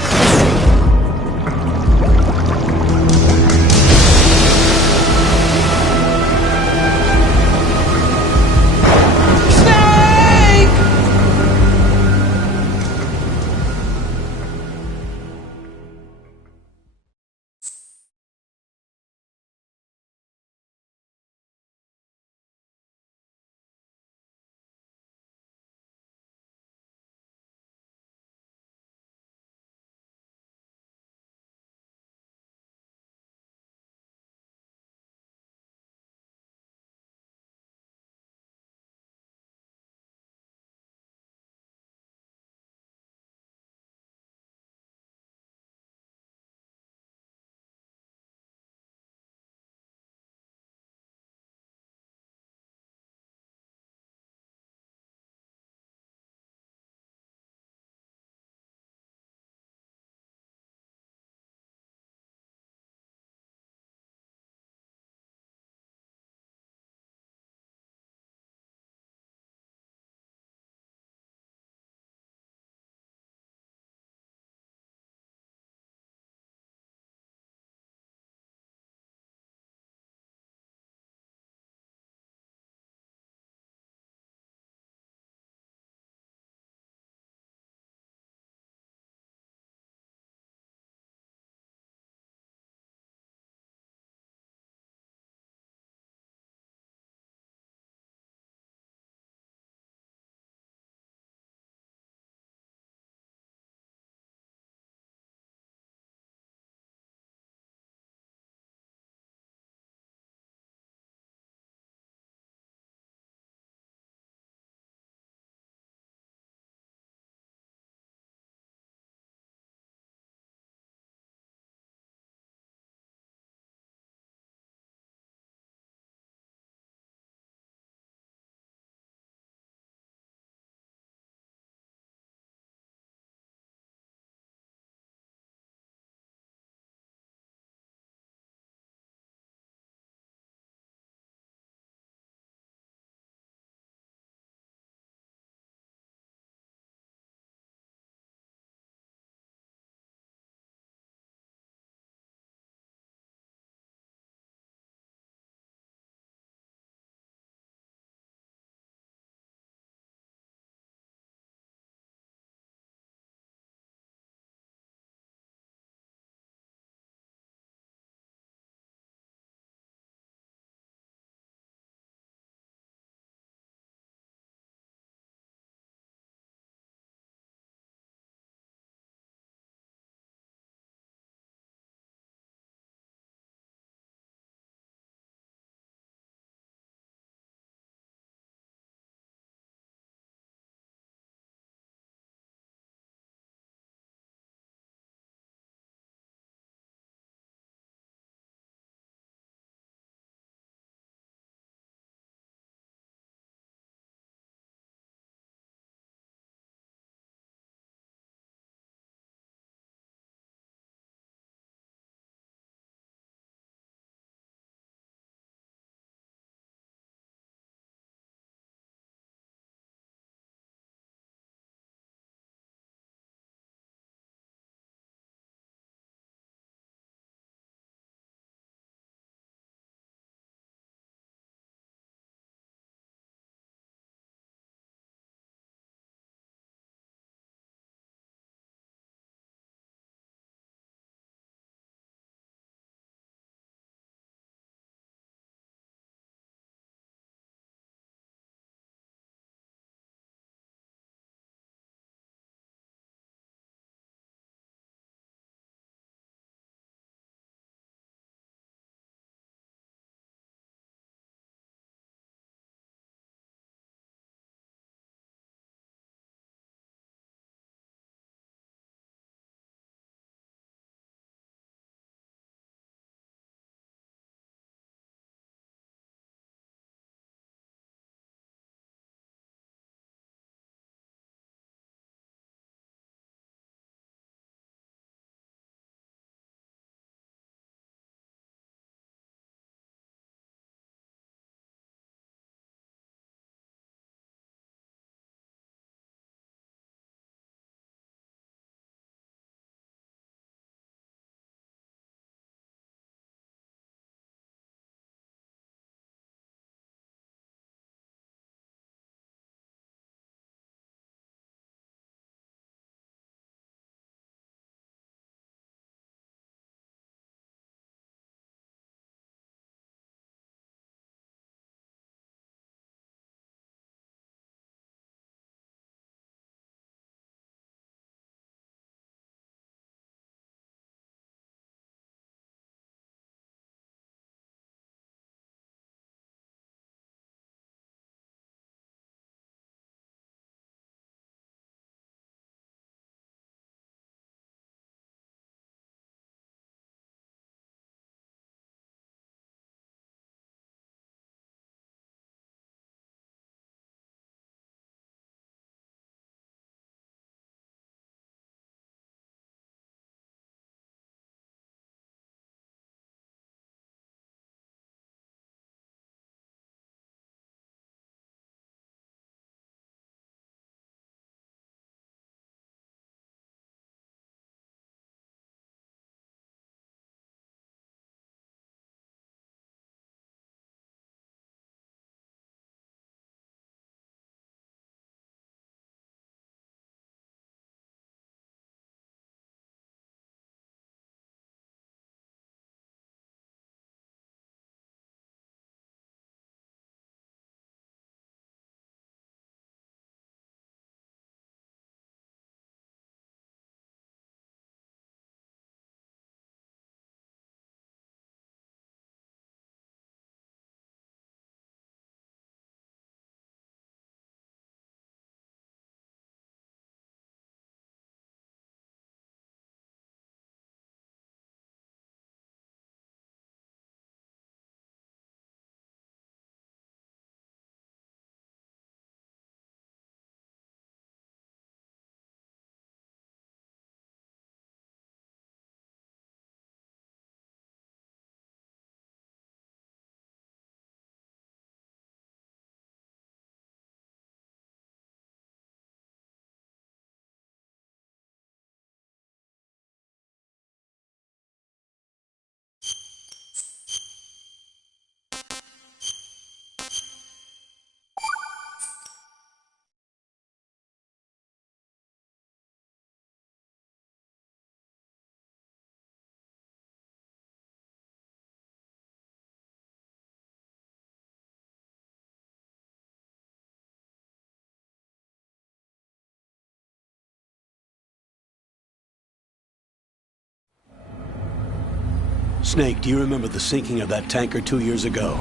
Snake, do you remember the sinking of that tanker 2 years ago?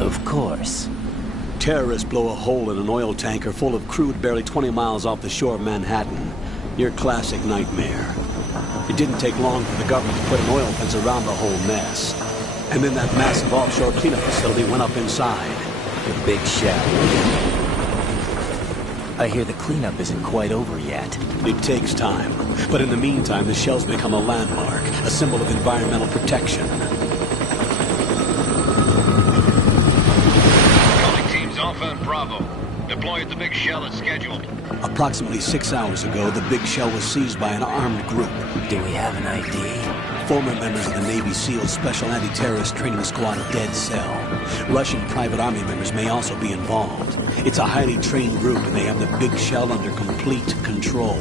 Of course. Terrorists blow a hole in an oil tanker full of crude barely 20 miles off the shore of Manhattan. Your classic nightmare. It didn't take long for the government to put an oil fence around the whole mess. And then that massive offshore cleanup facility went up inside. The big shell. I hear the cleanup isn't quite over yet. It takes time. But in the meantime, the shell's become a landmark, a symbol of environmental protection. Calling teams Alpha and Bravo. Deploy at the big shell as scheduled. Approximately 6 hours ago, the big shell was seized by an armed group. Do we have an ID? Former members of the Navy SEALs Special Anti-Terrorist Training Squad Dead Cell. Russian private army members may also be involved. It's a highly trained group, and they have the big shell under complete control.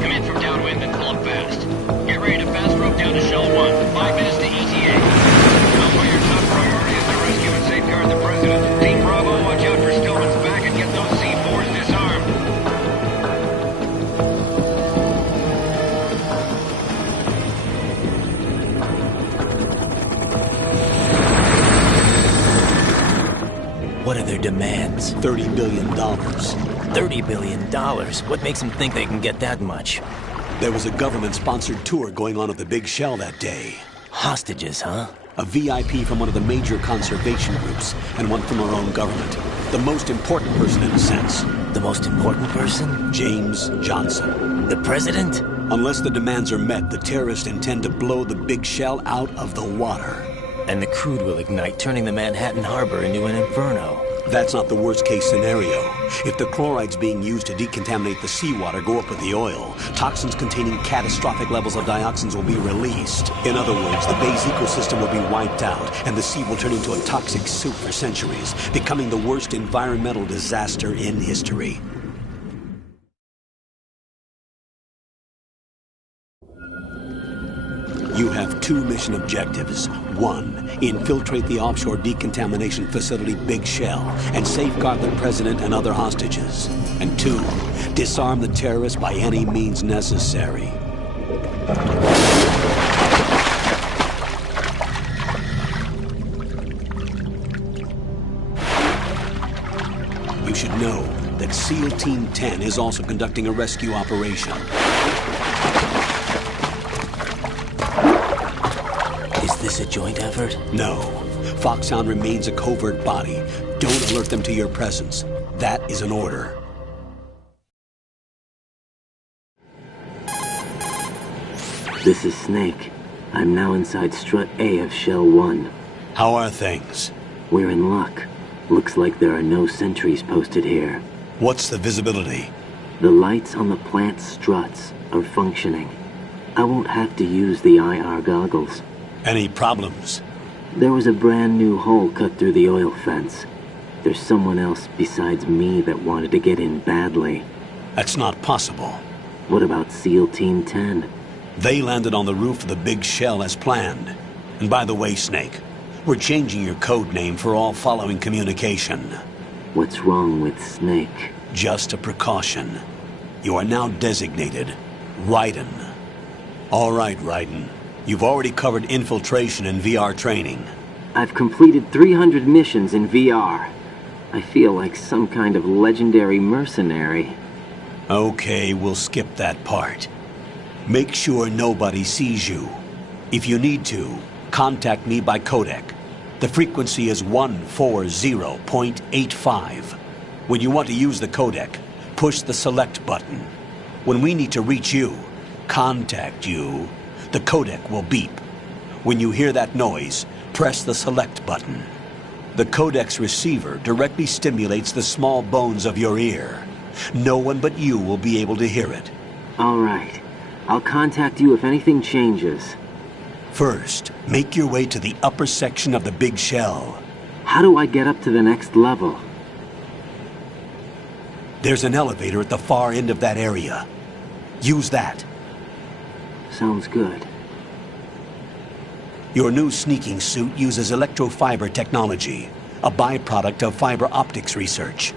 Come in from downwind and pull up fast. Get ready to fast rope down to Shell 1. 5 minutes to ETA. Alpha, your top priority is to rescue and safeguard the President. Team Bravo, watch out for Stillman's back and get those C4s disarmed. What are their demands? $30 billion. $30 billion? What makes them think they can get that much? There was a government-sponsored tour going on at the big shell that day. Hostages, huh? A VIP from one of the major conservation groups, and one from our own government. The most important person in a sense. The most important person? James Johnson. The president? Unless the demands are met, the terrorists intend to blow the big shell out of the water. And the crude will ignite, turning the Manhattan harbor into an inferno. That's not the worst-case scenario. If the chlorides being used to decontaminate the seawater go up with the oil, toxins containing catastrophic levels of dioxins will be released. In other words, the bay's ecosystem will be wiped out, and the sea will turn into a toxic soup for centuries, becoming the worst environmental disaster in history. You have 2 mission objectives. 1, infiltrate the offshore decontamination facility Big Shell and safeguard the president and other hostages. And 2, disarm the terrorists by any means necessary. You should know that SEAL Team 10 is also conducting a rescue operation. Is this a joint effort? No. Foxhound remains a covert body. Don't alert them to your presence. That is an order. This is Snake. I'm now inside Strut A of Shell 1. How are things? We're in luck. Looks like there are no sentries posted here. What's the visibility? The lights on the plant's struts are functioning. I won't have to use the IR goggles. Any problems? There was a brand new hole cut through the oil fence. There's someone else besides me that wanted to get in badly. That's not possible. What about SEAL Team 10? They landed on the roof of the Big Shell as planned. And by the way, Snake, we're changing your code name for all following communication. What's wrong with Snake? Just a precaution. You are now designated Raiden. All right, Raiden. You've already covered infiltration and VR training. I've completed 300 missions in VR. I feel like some kind of legendary mercenary. Okay, we'll skip that part. Make sure nobody sees you. If you need to, contact me by codec. The frequency is 140.85. When you want to use the codec, push the select button. When we need to reach you, contact you, the codec will beep. When you hear that noise, press the select button. The codec's receiver directly stimulates the small bones of your ear. No one but you will be able to hear it. All right. I'll contact you if anything changes. First, make your way to the upper section of the Big Shell. How do I get up to the next level? There's an elevator at the far end of that area. Use that. Sounds good. Your new sneaking suit uses electrofiber technology, a byproduct of fiber optics research.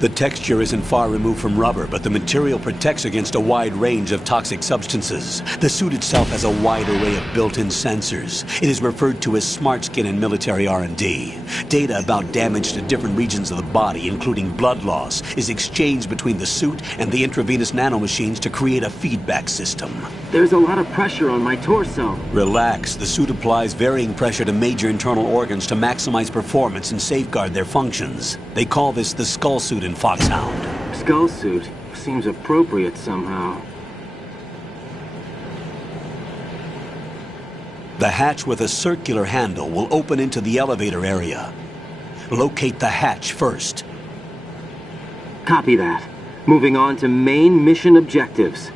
The texture isn't far removed from rubber, but the material protects against a wide range of toxic substances. The suit itself has a wide array of built-in sensors. It is referred to as smart skin in military R&D. Data about damage to different regions of the body, including blood loss, is exchanged between the suit and the intravenous nanomachines to create a feedback system. There's a lot of pressure on my torso. Relax. The suit applies varying pressure to major internal organs to maximize performance and safeguard their functions. They call this the skull suit in Foxhound. Skull suit seems appropriate somehow. The hatch with a circular handle will open into the elevator area. Locate the hatch first. Copy that. Moving on to main mission objectives.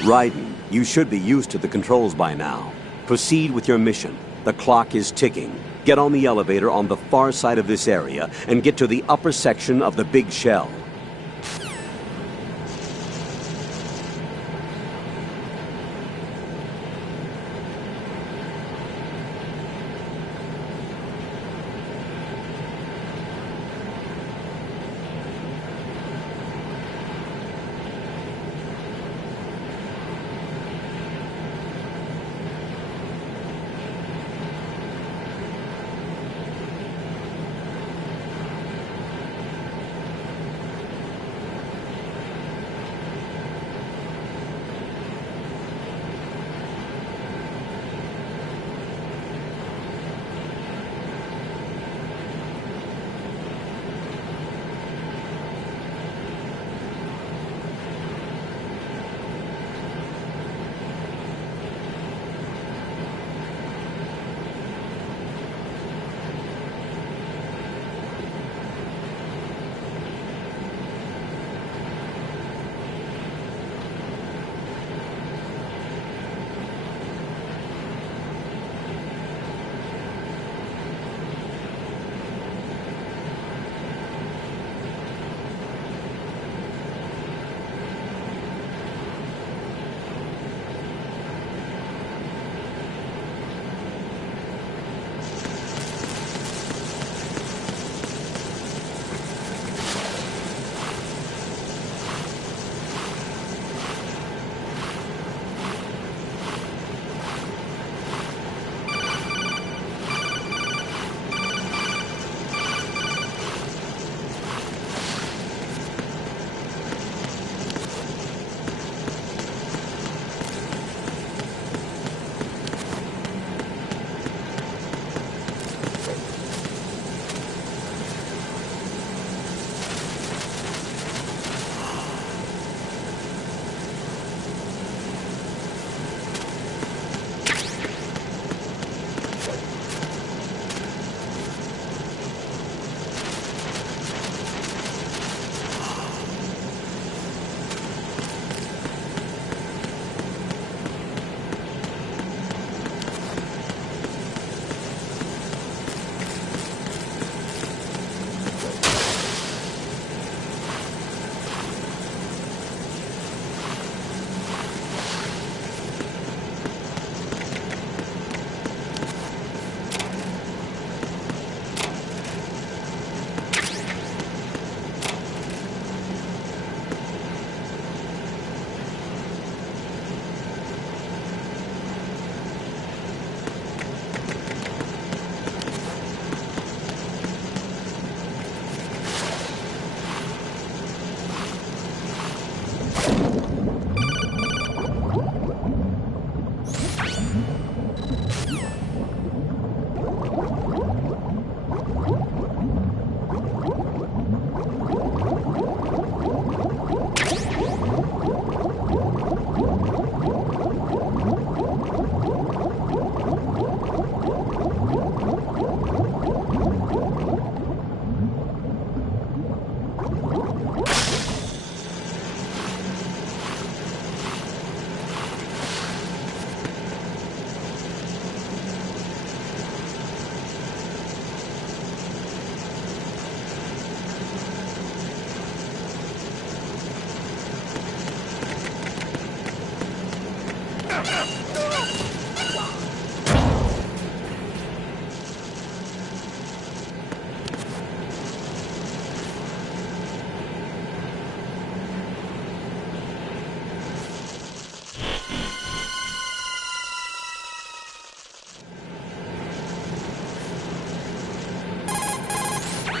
Raiden, you should be used to the controls by now. Proceed with your mission. The clock is ticking. Get on the elevator on the far side of this area and get to the upper section of the big shell.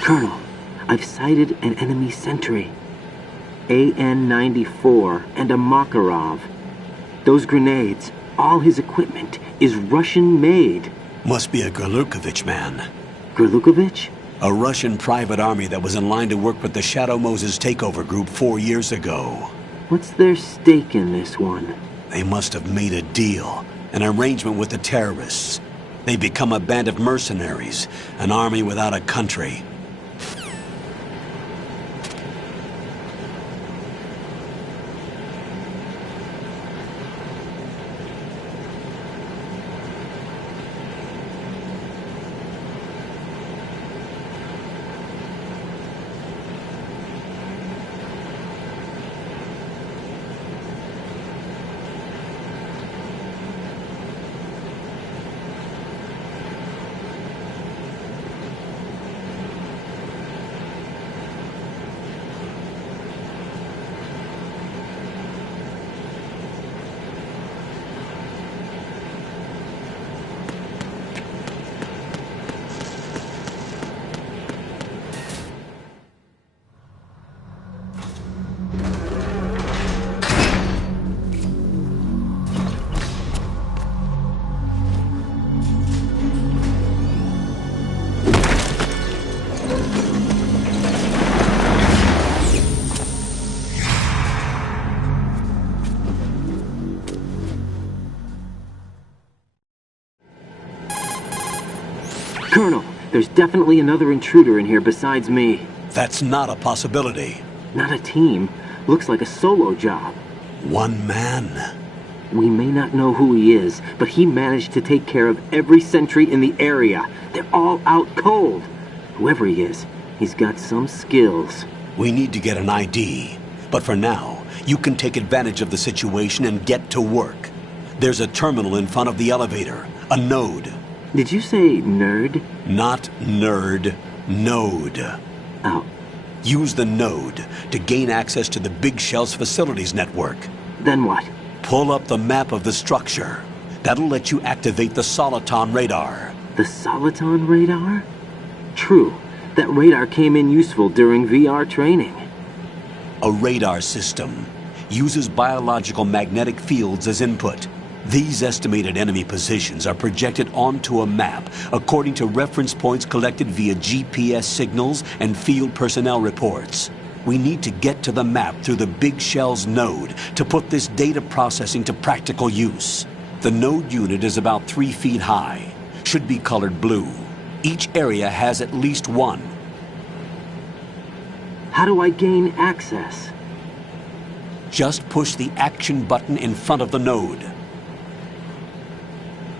Colonel, I've sighted an enemy sentry. AN-94 and a Makarov. Those grenades, all his equipment, is Russian-made. Must be a Gorlukovich man. Gorlukovich? A Russian private army that was in line to work with the Shadow Moses takeover group 4 years ago. What's their stake in this one? They must have made a deal, an arrangement with the terrorists. They become a band of mercenaries, an army without a country. There's definitely another intruder in here besides me. That's not a possibility. Not a team. Looks like a solo job. One man. We may not know who he is, but he managed to take care of every sentry in the area. They're all out cold. Whoever he is, he's got some skills. We need to get an ID. But for now, you can take advantage of the situation and get to work. There's a terminal in front of the elevator. A node. Did you say nerd? Not nerd. Node. Oh. Use the node to gain access to the Big Shell's facilities network. Then what? Pull up the map of the structure. That'll let you activate the Soliton radar. The Soliton radar? True. That radar came in useful during VR training. A radar system uses biological magnetic fields as input. These estimated enemy positions are projected onto a map according to reference points collected via GPS signals and field personnel reports. We need to get to the map through the Big Shell's node to put this data processing to practical use. The node unit is about 3 feet high. Should be colored blue. Each area has at least one. How do I gain access? Just push the action button in front of the node.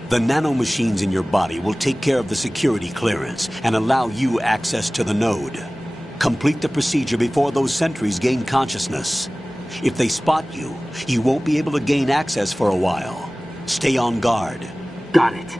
The nanomachines in your body will take care of the security clearance and allow you access to the node. Complete the procedure before those sentries gain consciousness. If they spot you, you won't be able to gain access for a while. Stay on guard. Got it.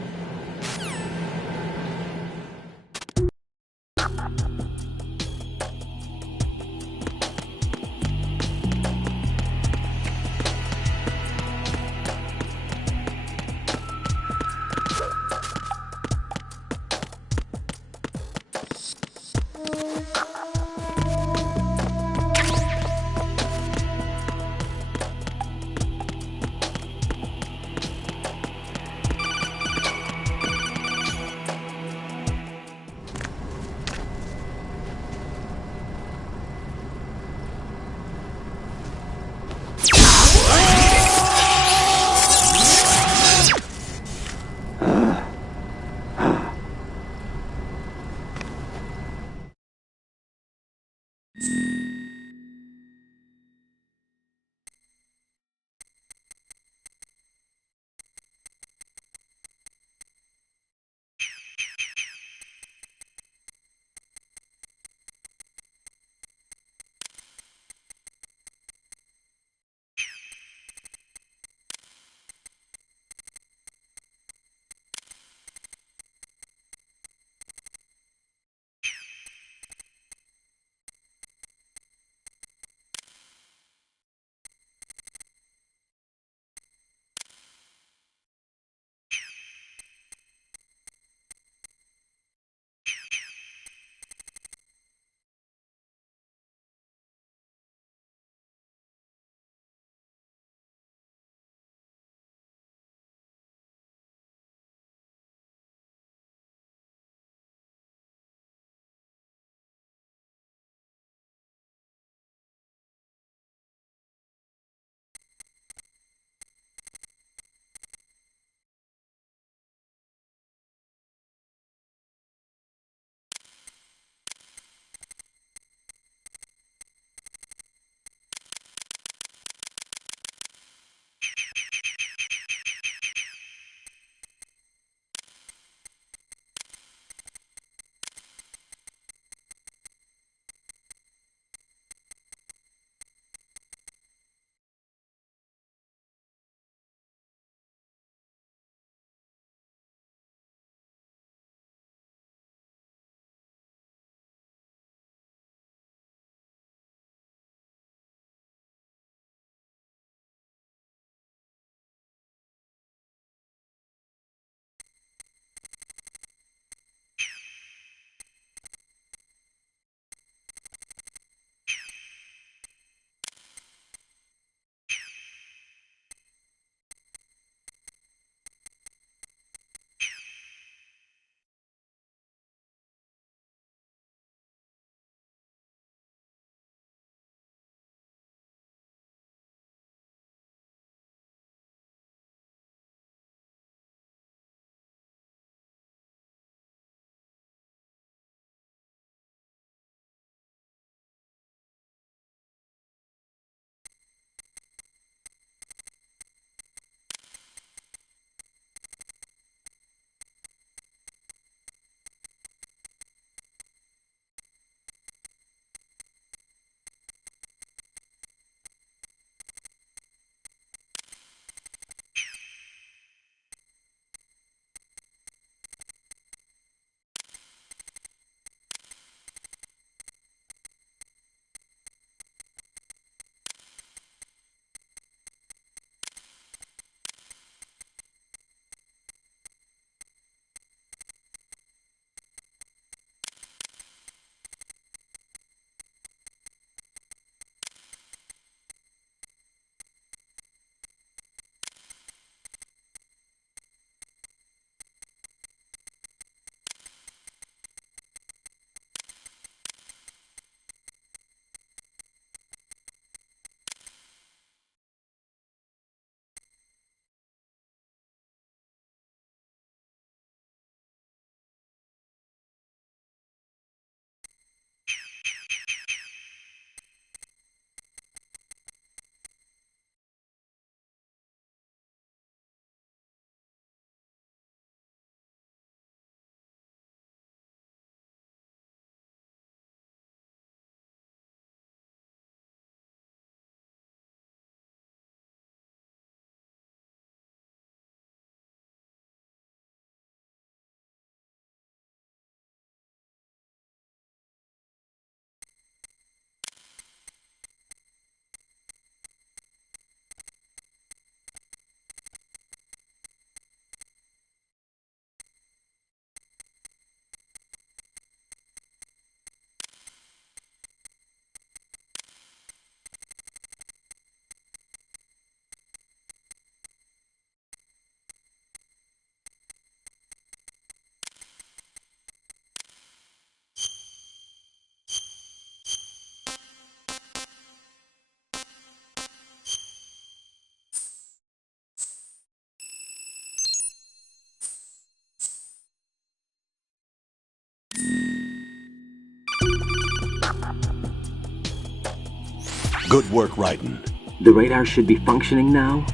Good work, Raiden. The radar should be functioning now?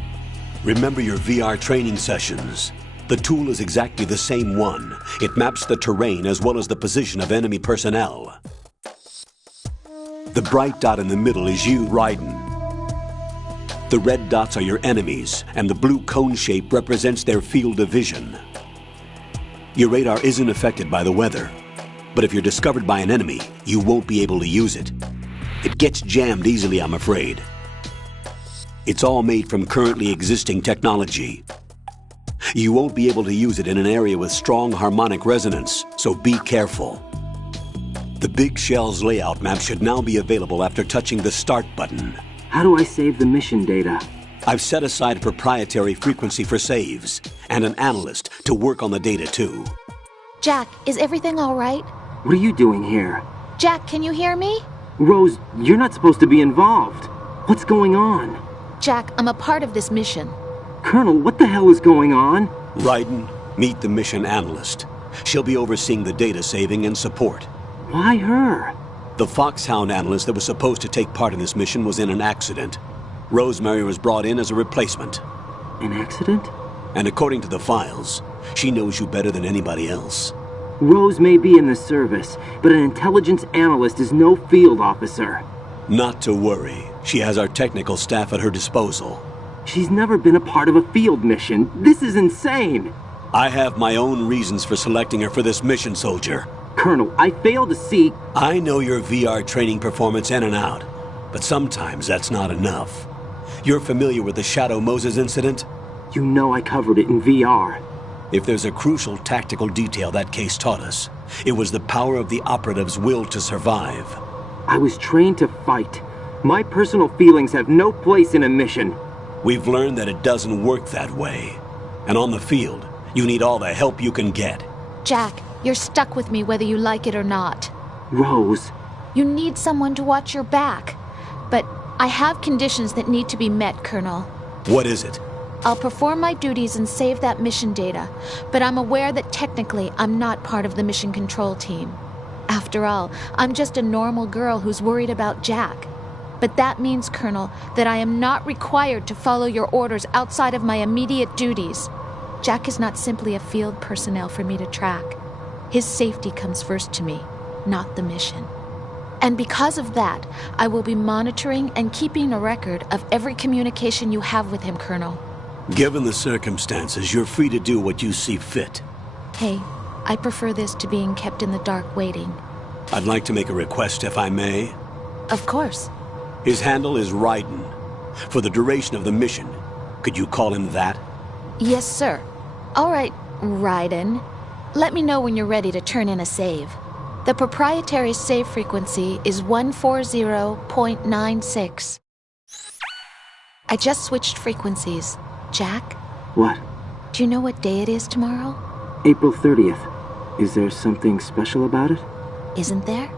Remember your VR training sessions. The tool is exactly the same one. It maps the terrain as well as the position of enemy personnel. The bright dot in the middle is you, Raiden. The red dots are your enemies, and the blue cone shape represents their field of vision. Your radar isn't affected by the weather, but if you're discovered by an enemy, you won't be able to use it. It gets jammed easily, I'm afraid. It's all made from currently existing technology. You won't be able to use it in an area with strong harmonic resonance, so be careful. The Big Shell's layout map should now be available after touching the Start button. How do I save the mission data? I've set aside a proprietary frequency for saves, and an analyst to work on the data too. Jack, is everything all right? What are you doing here? Jack, can you hear me? Rose, you're not supposed to be involved. What's going on? Jack, I'm a part of this mission. Colonel, what the hell is going on? Raiden, meet the mission analyst. She'll be overseeing the data saving and support. Why her? The Foxhound analyst that was supposed to take part in this mission was in an accident. Rosemary was brought in as a replacement. An accident? And according to the files, she knows you better than anybody else. Rose may be in the service, but an intelligence analyst is no field officer. Not to worry. She has our technical staff at her disposal. She's never been a part of a field mission. This is insane. I have my own reasons for selecting her for this mission, soldier. Colonel, I fail to see... I know your VR training performance in and out, but sometimes that's not enough. You're familiar with the Shadow Moses incident? You know I covered it in VR. If there's a crucial tactical detail that case taught us, it was the power of the operative's will to survive. I was trained to fight. My personal feelings have no place in a mission. We've learned that it doesn't work that way. And on the field, you need all the help you can get. Jack, you're stuck with me whether you like it or not. Rose. You need someone to watch your back. But I have conditions that need to be met, Colonel. What is it? I'll perform my duties and save that mission data, but I'm aware that technically I'm not part of the mission control team. After all, I'm just a normal girl who's worried about Jack. But that means, Colonel, that I am not required to follow your orders outside of my immediate duties. Jack is not simply a field personnel for me to track. His safety comes first to me, not the mission. And because of that, I will be monitoring and keeping a record of every communication you have with him, Colonel. Given the circumstances, you're free to do what you see fit. Hey, I prefer this to being kept in the dark waiting. I'd like to make a request, if I may. Of course. His handle is Raiden. For the duration of the mission, could you call him that? Yes, sir. All right, Raiden. Let me know when you're ready to turn in a save. The proprietary save frequency is 140.96. I just switched frequencies. Jack? What? Do you know what day it is tomorrow? April 30th. Is there something special about it? Isn't there?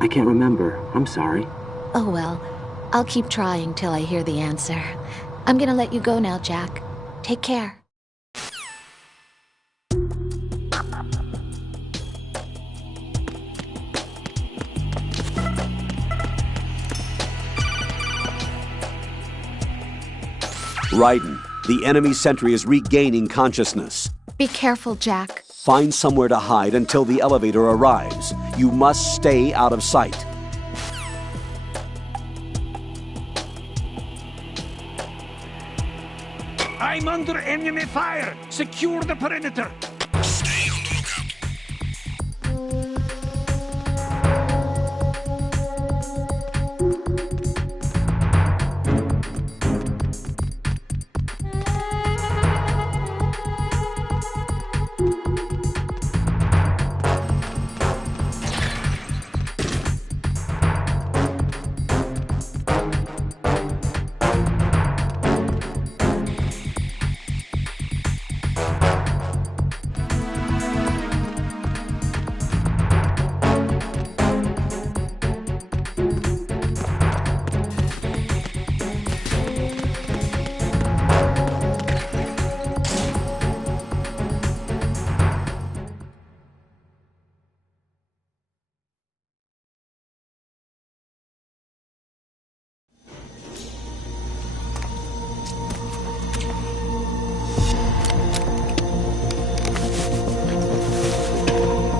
I can't remember. I'm sorry. Oh well. I'll keep trying till I hear the answer. I'm gonna let you go now, Jack. Take care. Raiden, the enemy sentry is regaining consciousness. Be careful, Jack. Find somewhere to hide until the elevator arrives. You must stay out of sight. I'm under enemy fire! Secure the perimeter! Stay on the lookout.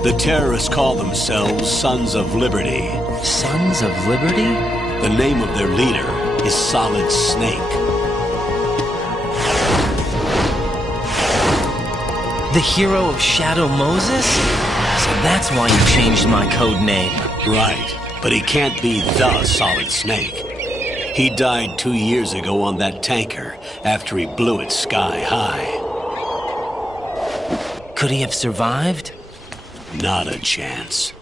The terrorists call themselves Sons of Liberty. Sons of Liberty? The name of their leader is Solid Snake. The hero of Shadow Moses? So that's why you changed my code name. Right, but he can't be the Solid Snake. He died 2 years ago on that tanker after he blew it sky high. Could he have survived? Not a chance.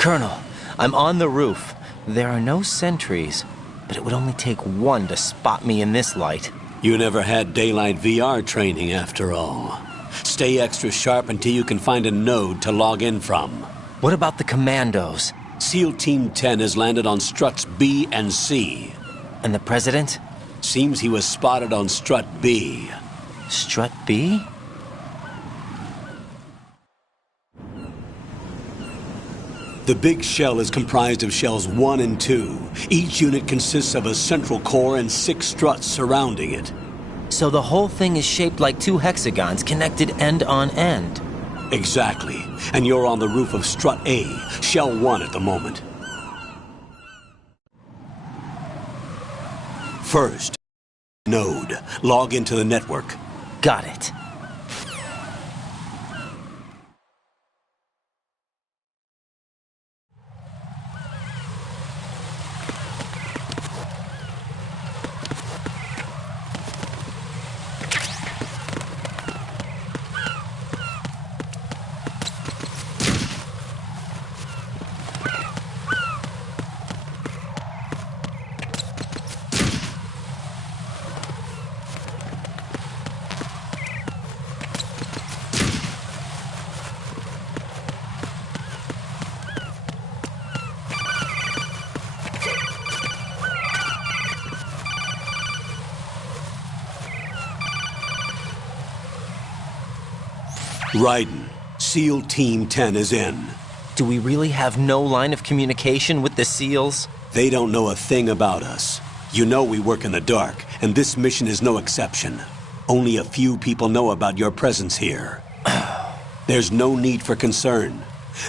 Colonel, I'm on the roof. There are no sentries, but it would only take one to spot me in this light. You never had daylight VR training after all. Stay extra sharp until you can find a node to log in from. What about the commandos? SEAL Team 10 has landed on struts B and C. And the president? Seems he was spotted on strut B. Strut B? The big shell is comprised of shells 1 and 2. Each unit consists of a central core and 6 struts surrounding it. So the whole thing is shaped like 2 hexagons connected end on end. Exactly. And you're on the roof of strut A, shell 1 at the moment. First, node. Log into the network. Got it. Raiden, SEAL Team 10 is in. Do we really have no line of communication with the SEALs? They don't know a thing about us. You know we work in the dark, and this mission is no exception. Only a few people know about your presence here. There's no need for concern.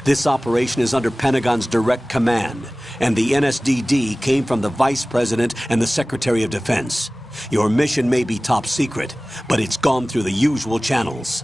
This operation is under Pentagon's direct command, and the NSDD came from the Vice President and the Secretary of Defense. Your mission may be top secret, but it's gone through the usual channels.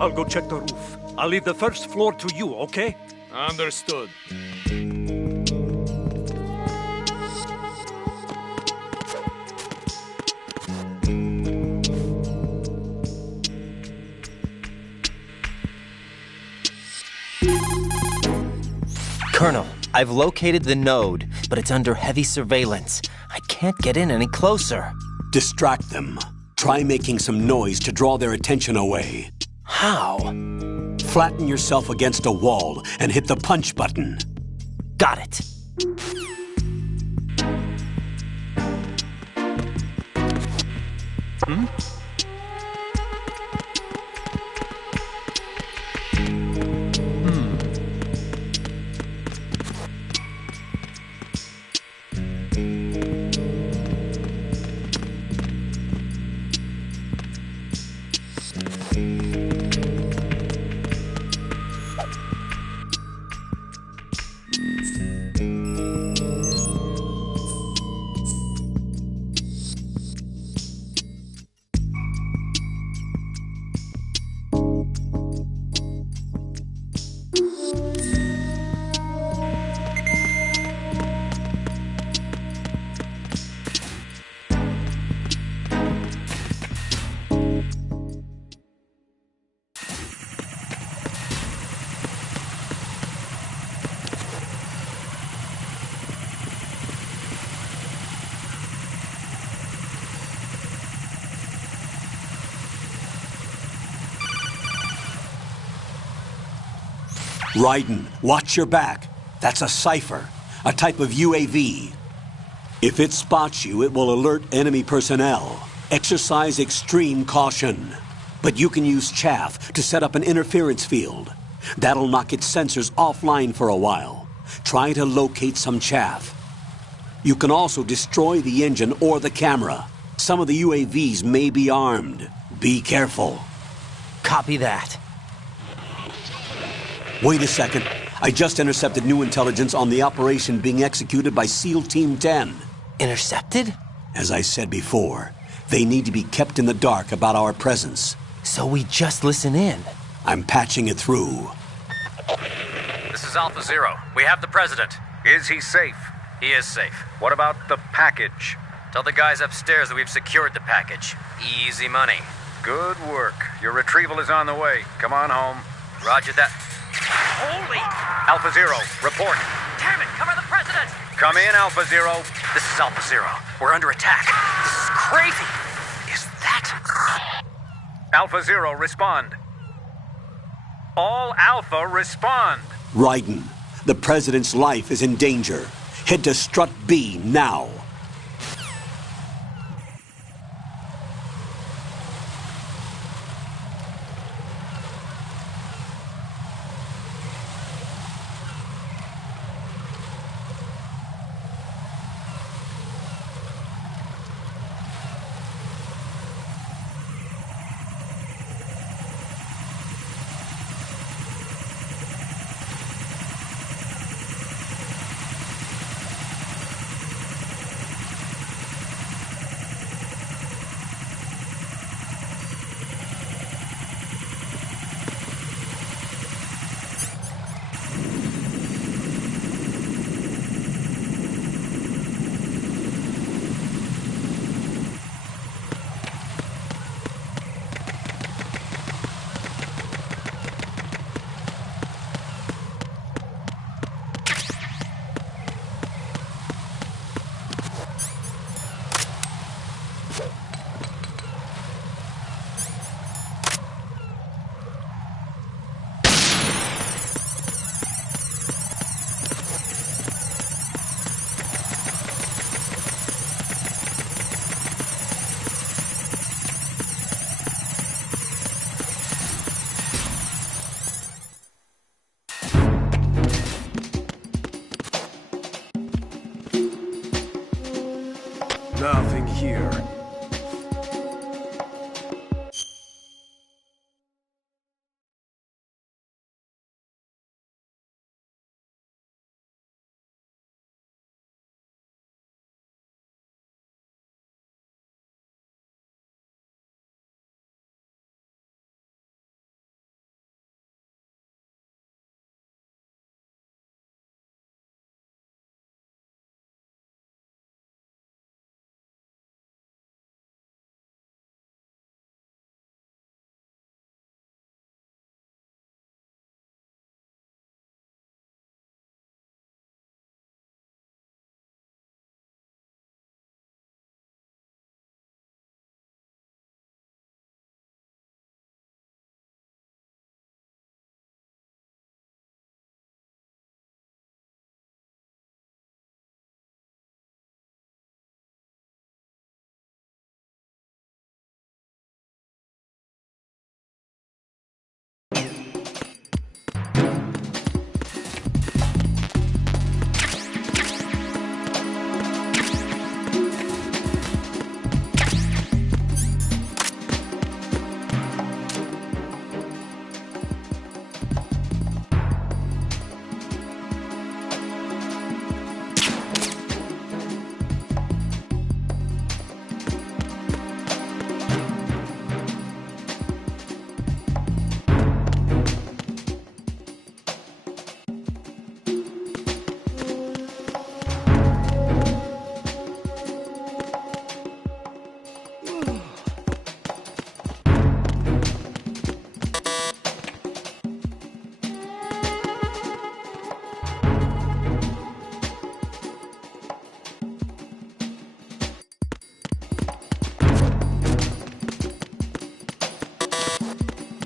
I'll go check the roof. I'll leave the first floor to you, okay? Understood. Colonel, I've located the node, but it's under heavy surveillance. I can't get in any closer. Distract them. Try making some noise to draw their attention away. How? Flatten yourself against a wall and hit the punch button. Got it. Hmm? Raiden, watch your back. That's a cipher, a type of UAV. If it spots you, it will alert enemy personnel. Exercise extreme caution. But you can use chaff to set up an interference field. That'll knock its sensors offline for a while. Try to locate some chaff. You can also destroy the engine or the camera. Some of the UAVs may be armed. Be careful. Copy that. Wait a second. I just intercepted new intelligence on the operation being executed by SEAL Team 10. Intercepted? As I said before, they need to be kept in the dark about our presence. So we just listen in. I'm patching it through. This is Alpha Zero. We have the president. Is he safe? He is safe. What about the package? Tell the guys upstairs that we've secured the package. Easy money. Good work. Your retrieval is on the way. Come on home. Roger that. Holy! Alpha Zero, report. Damn it! Cover the president! Come in, Alpha Zero. This is Alpha Zero. We're under attack. This is crazy. Is that... Alpha Zero, respond. All Alpha, respond. Raiden, the president's life is in danger. Head to Strut B now.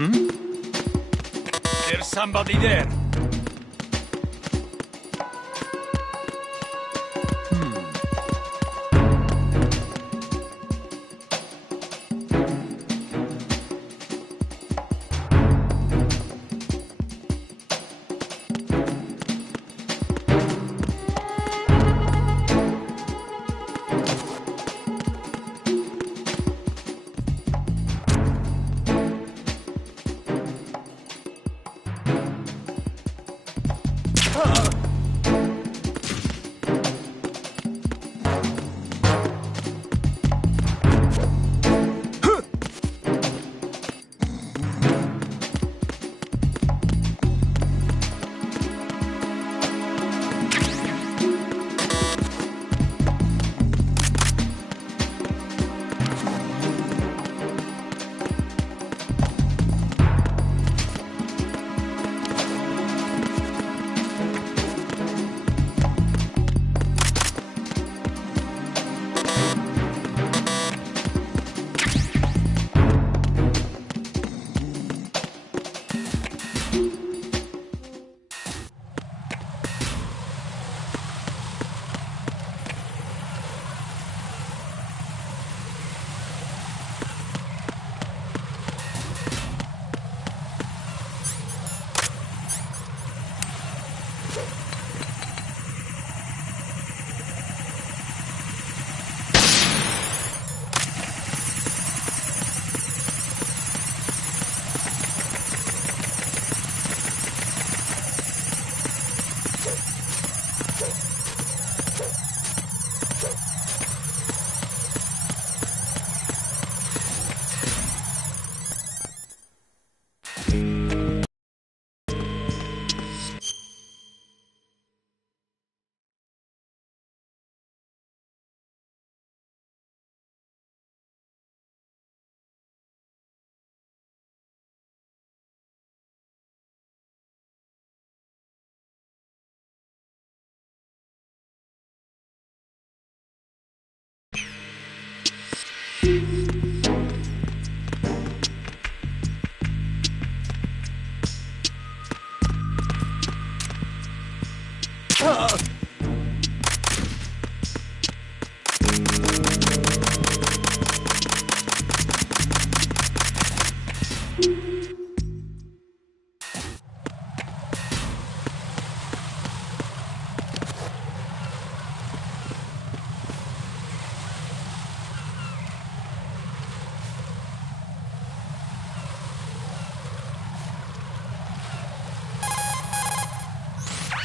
There's somebody there.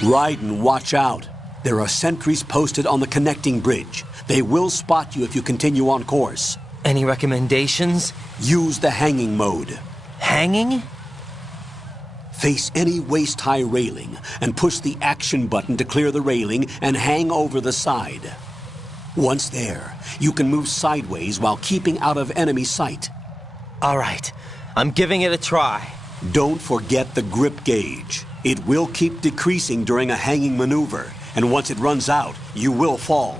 Raiden, watch out. There are sentries posted on the connecting bridge. They will spot you if you continue on course. Any recommendations? Use the hanging mode. Hanging? Face any waist-high railing and push the action button to clear the railing and hang over the side. Once there, you can move sideways while keeping out of enemy sight. All right, I'm giving it a try. Don't forget the grip gauge. It will keep decreasing during a hanging maneuver, and once it runs out, you will fall.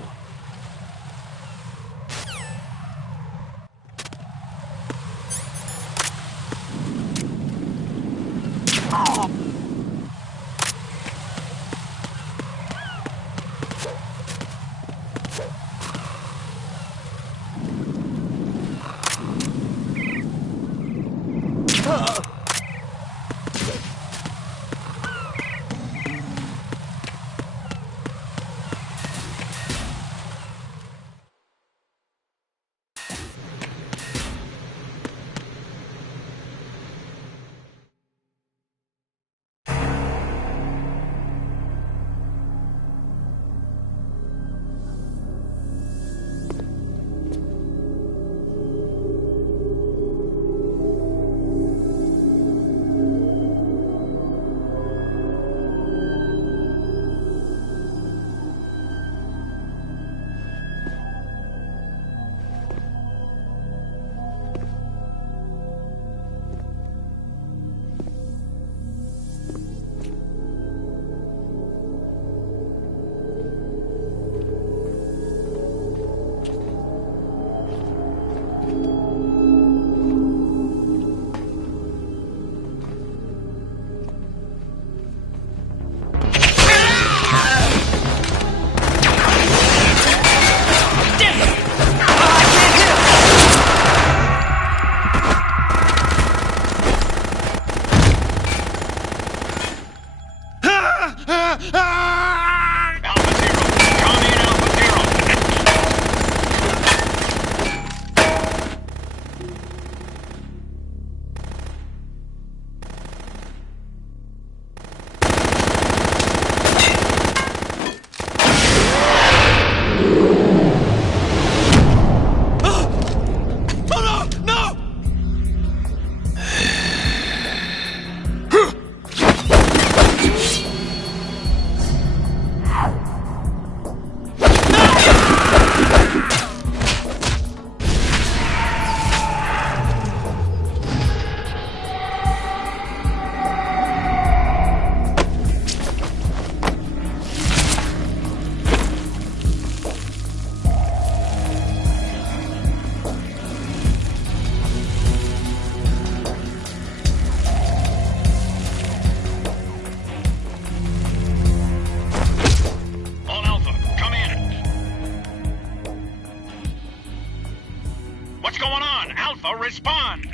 Alpha, respond!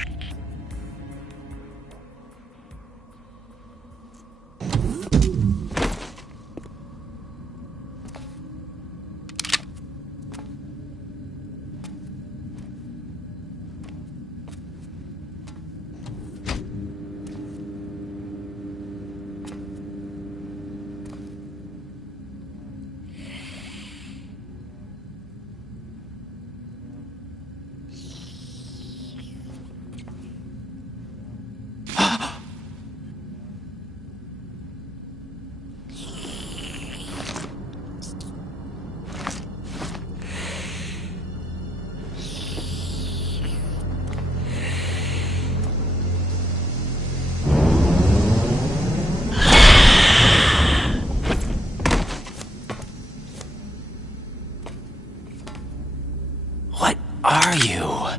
What are you?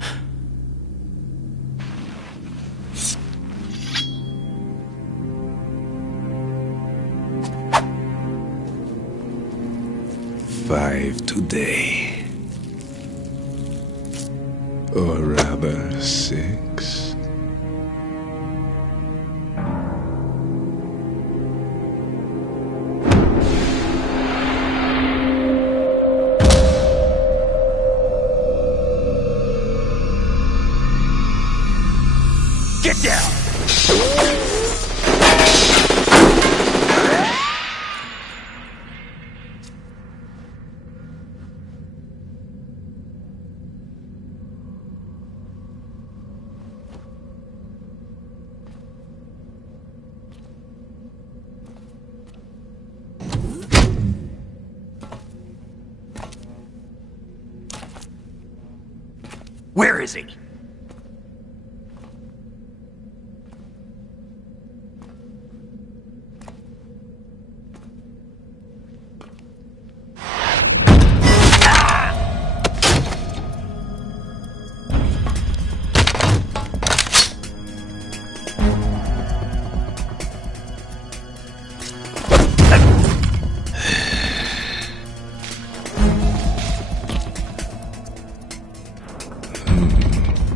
Five today. Or rather, 6. Get down! Where is he?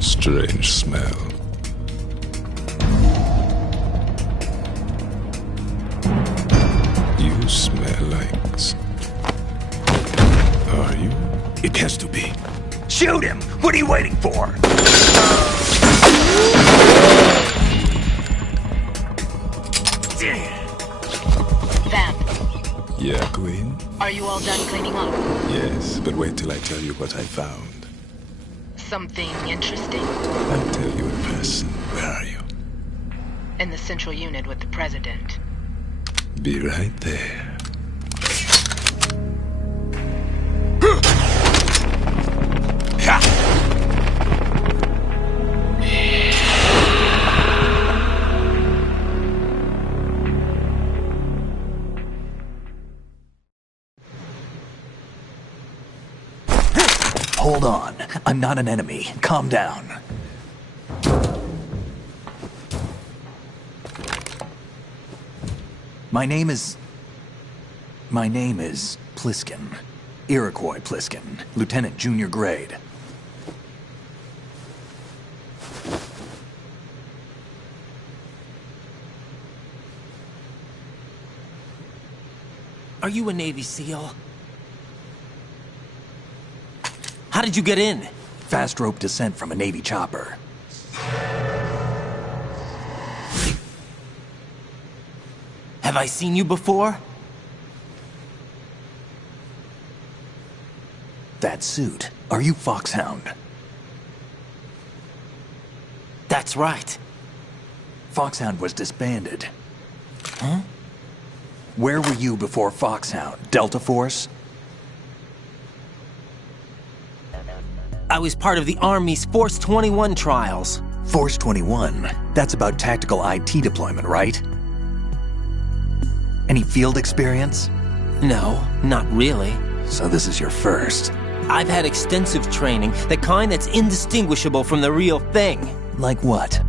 Strange smell. You smell like... Are you? It has to be. Shoot him! What are you waiting for? Vamp, Yeah, Queen? are you all done cleaning up? Yes, but wait till I tell you what I found. Something interesting? I'll tell you in person. Where are you? In the central unit with the president. Be right there. Hold on. I'm not an enemy. Calm down. My name is Pliskin. Iroquois Pliskin. Lieutenant Junior Grade. Are you a Navy SEAL? How did you get in? Fast rope descent from a Navy chopper. Have I seen you before? That suit. Are you Foxhound? That's right. Foxhound was disbanded. Huh? Where were you before Foxhound? Delta Force? I was part of the Army's Force 21 trials. Force 21? That's about tactical IT deployment, right? Any field experience? No, not really. So this is your first. I've had extensive training, the kind that's indistinguishable from the real thing. Like what?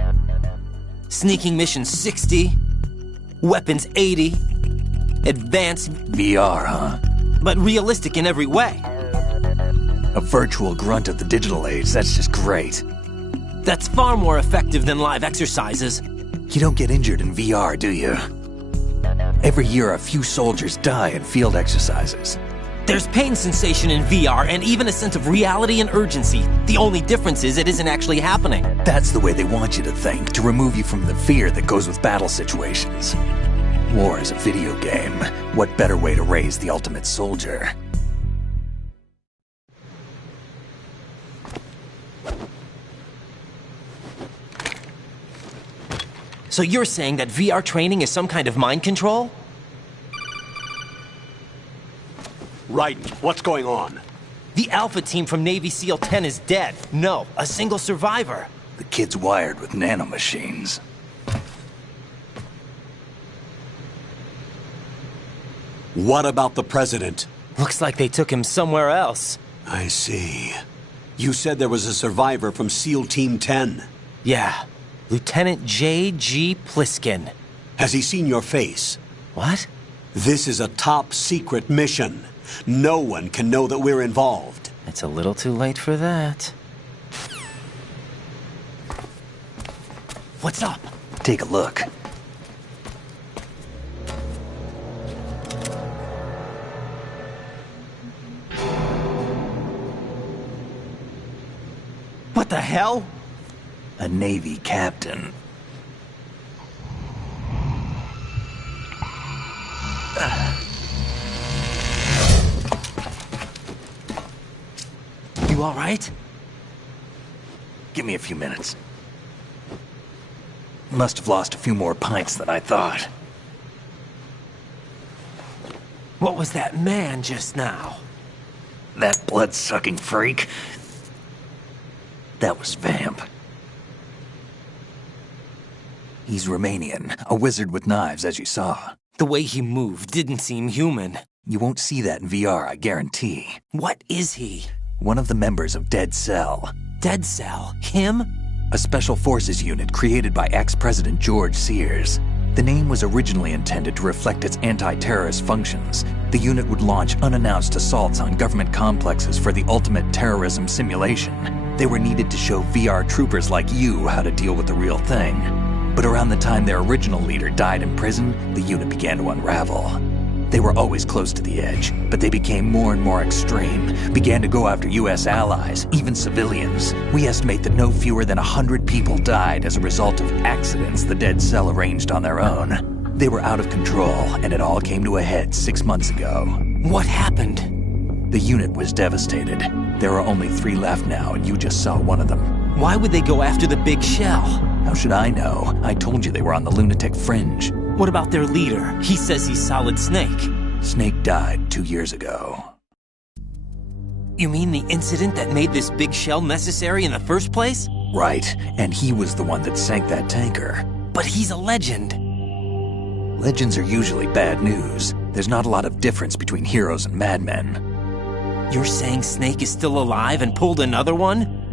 Sneaking mission 60, weapons 80, advanced... VR, huh? But realistic in every way. A virtual grunt of the digital age, that's just great. That's far more effective than live exercises. You don't get injured in VR, do you? Every year, a few soldiers die in field exercises. There's pain sensation in VR and even a sense of reality and urgency. The only difference is it isn't actually happening. That's the way they want you to think, to remove you from the fear that goes with battle situations. War is a video game. What better way to raise the ultimate soldier? So you're saying that VR training is some kind of mind control? Right. What's going on? The Alpha team from Navy SEAL 10 is dead. No, a single survivor. The kid's wired with nanomachines. What about the president? Looks like they took him somewhere else. I see. You said there was a survivor from SEAL Team 10. Yeah. Lieutenant J.G. Pliskin. Has he seen your face? What? This is a top secret mission. No one can know that we're involved. It's a little too late for that. What's up? Take a look. What the hell? A Navy captain. You all right? Give me a few minutes. Must have lost a few more pints than I thought. What was that man just now? That blood-sucking freak? That was Vamp. He's Romanian, a wizard with knives, as you saw. The way he moved didn't seem human. You won't see that in VR, I guarantee. What is he? One of the members of Dead Cell. Dead Cell? Him? A special forces unit created by ex-President George Sears. The name was originally intended to reflect its anti-terrorist functions. The unit would launch unannounced assaults on government complexes for the ultimate terrorism simulation. They were needed to show VR troopers like you how to deal with the real thing. But around the time their original leader died in prison, the unit began to unravel. They were always close to the edge, but they became more and more extreme, began to go after U.S. allies, even civilians. We estimate that no fewer than 100 people died as a result of accidents the Dead Cell arranged on their own. They were out of control, and it all came to a head 6 months ago. What happened? The unit was devastated. There are only 3 left now, and you just saw one of them. Why would they go after the big shell? How should I know? I told you they were on the lunatic fringe. What about their leader? He says he's Solid Snake. Snake died 2 years ago. You mean the incident that made this big shell necessary in the first place? Right, and he was the one that sank that tanker. But he's a legend. Legends are usually bad news. There's not a lot of difference between heroes and madmen. You're saying Snake is still alive and pulled another one?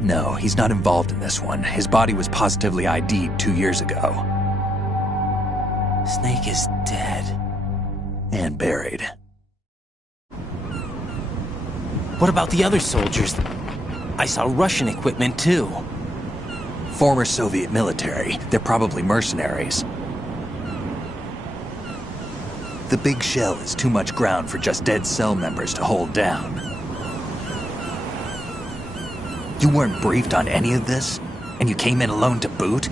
No, he's not involved in this one. His body was positively ID'd 2 years ago. Snake is dead. And buried. What about the other soldiers? I saw Russian equipment too. Former Soviet military. They're probably mercenaries. The big shell is too much ground for just Dead Cell members to hold down. You weren't briefed on any of this? And you came in alone to boot?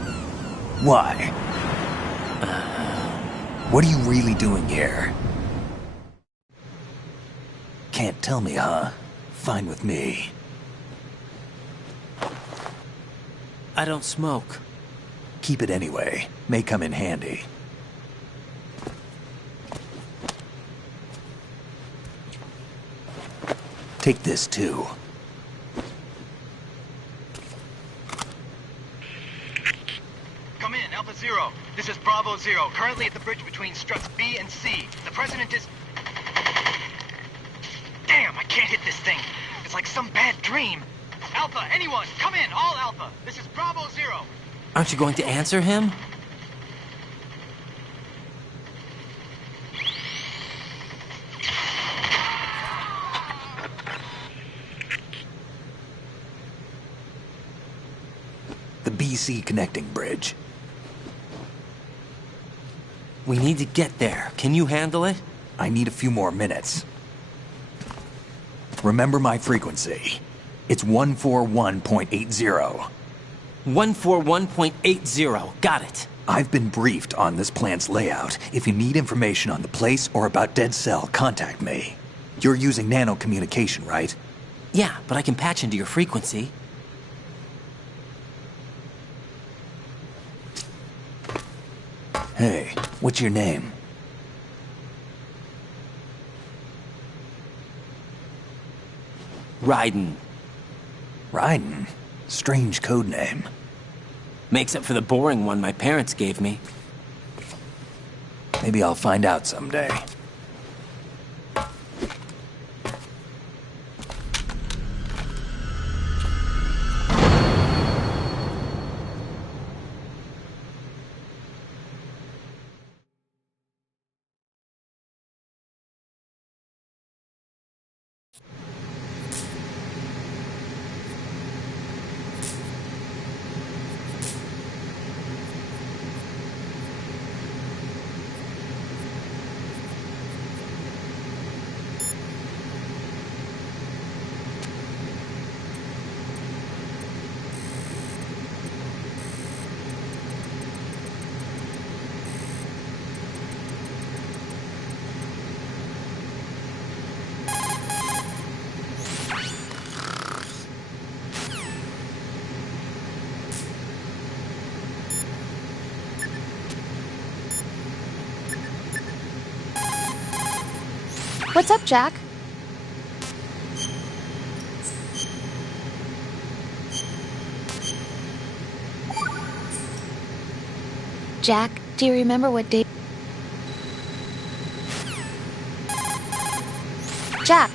Why? What are you really doing here? Can't tell me, huh? Fine with me. I don't smoke. Keep it anyway. May come in handy. Take this too. Come in, Alpha Zero. This is Bravo Zero, currently at the bridge between struts B and C. The President is... Damn, I can't hit this thing. It's like some bad dream. Alpha, anyone, come in, all Alpha. This is Bravo Zero. Aren't you going to answer him? the BC connecting bridge. We need to get there. Can you handle it? I need a few more minutes. Remember my frequency. It's 141.80. 141.80. Got it. I've been briefed on this plant's layout. If you need information on the place or about Dead Cell, contact me. You're using nano communication, right? Yeah, but I can patch into your frequency. Hey, what's your name? Raiden. Raiden? Strange code name. Makes up for the boring one my parents gave me. Maybe I'll find out someday. What's up, Jack? Jack, do you remember what day... Jack!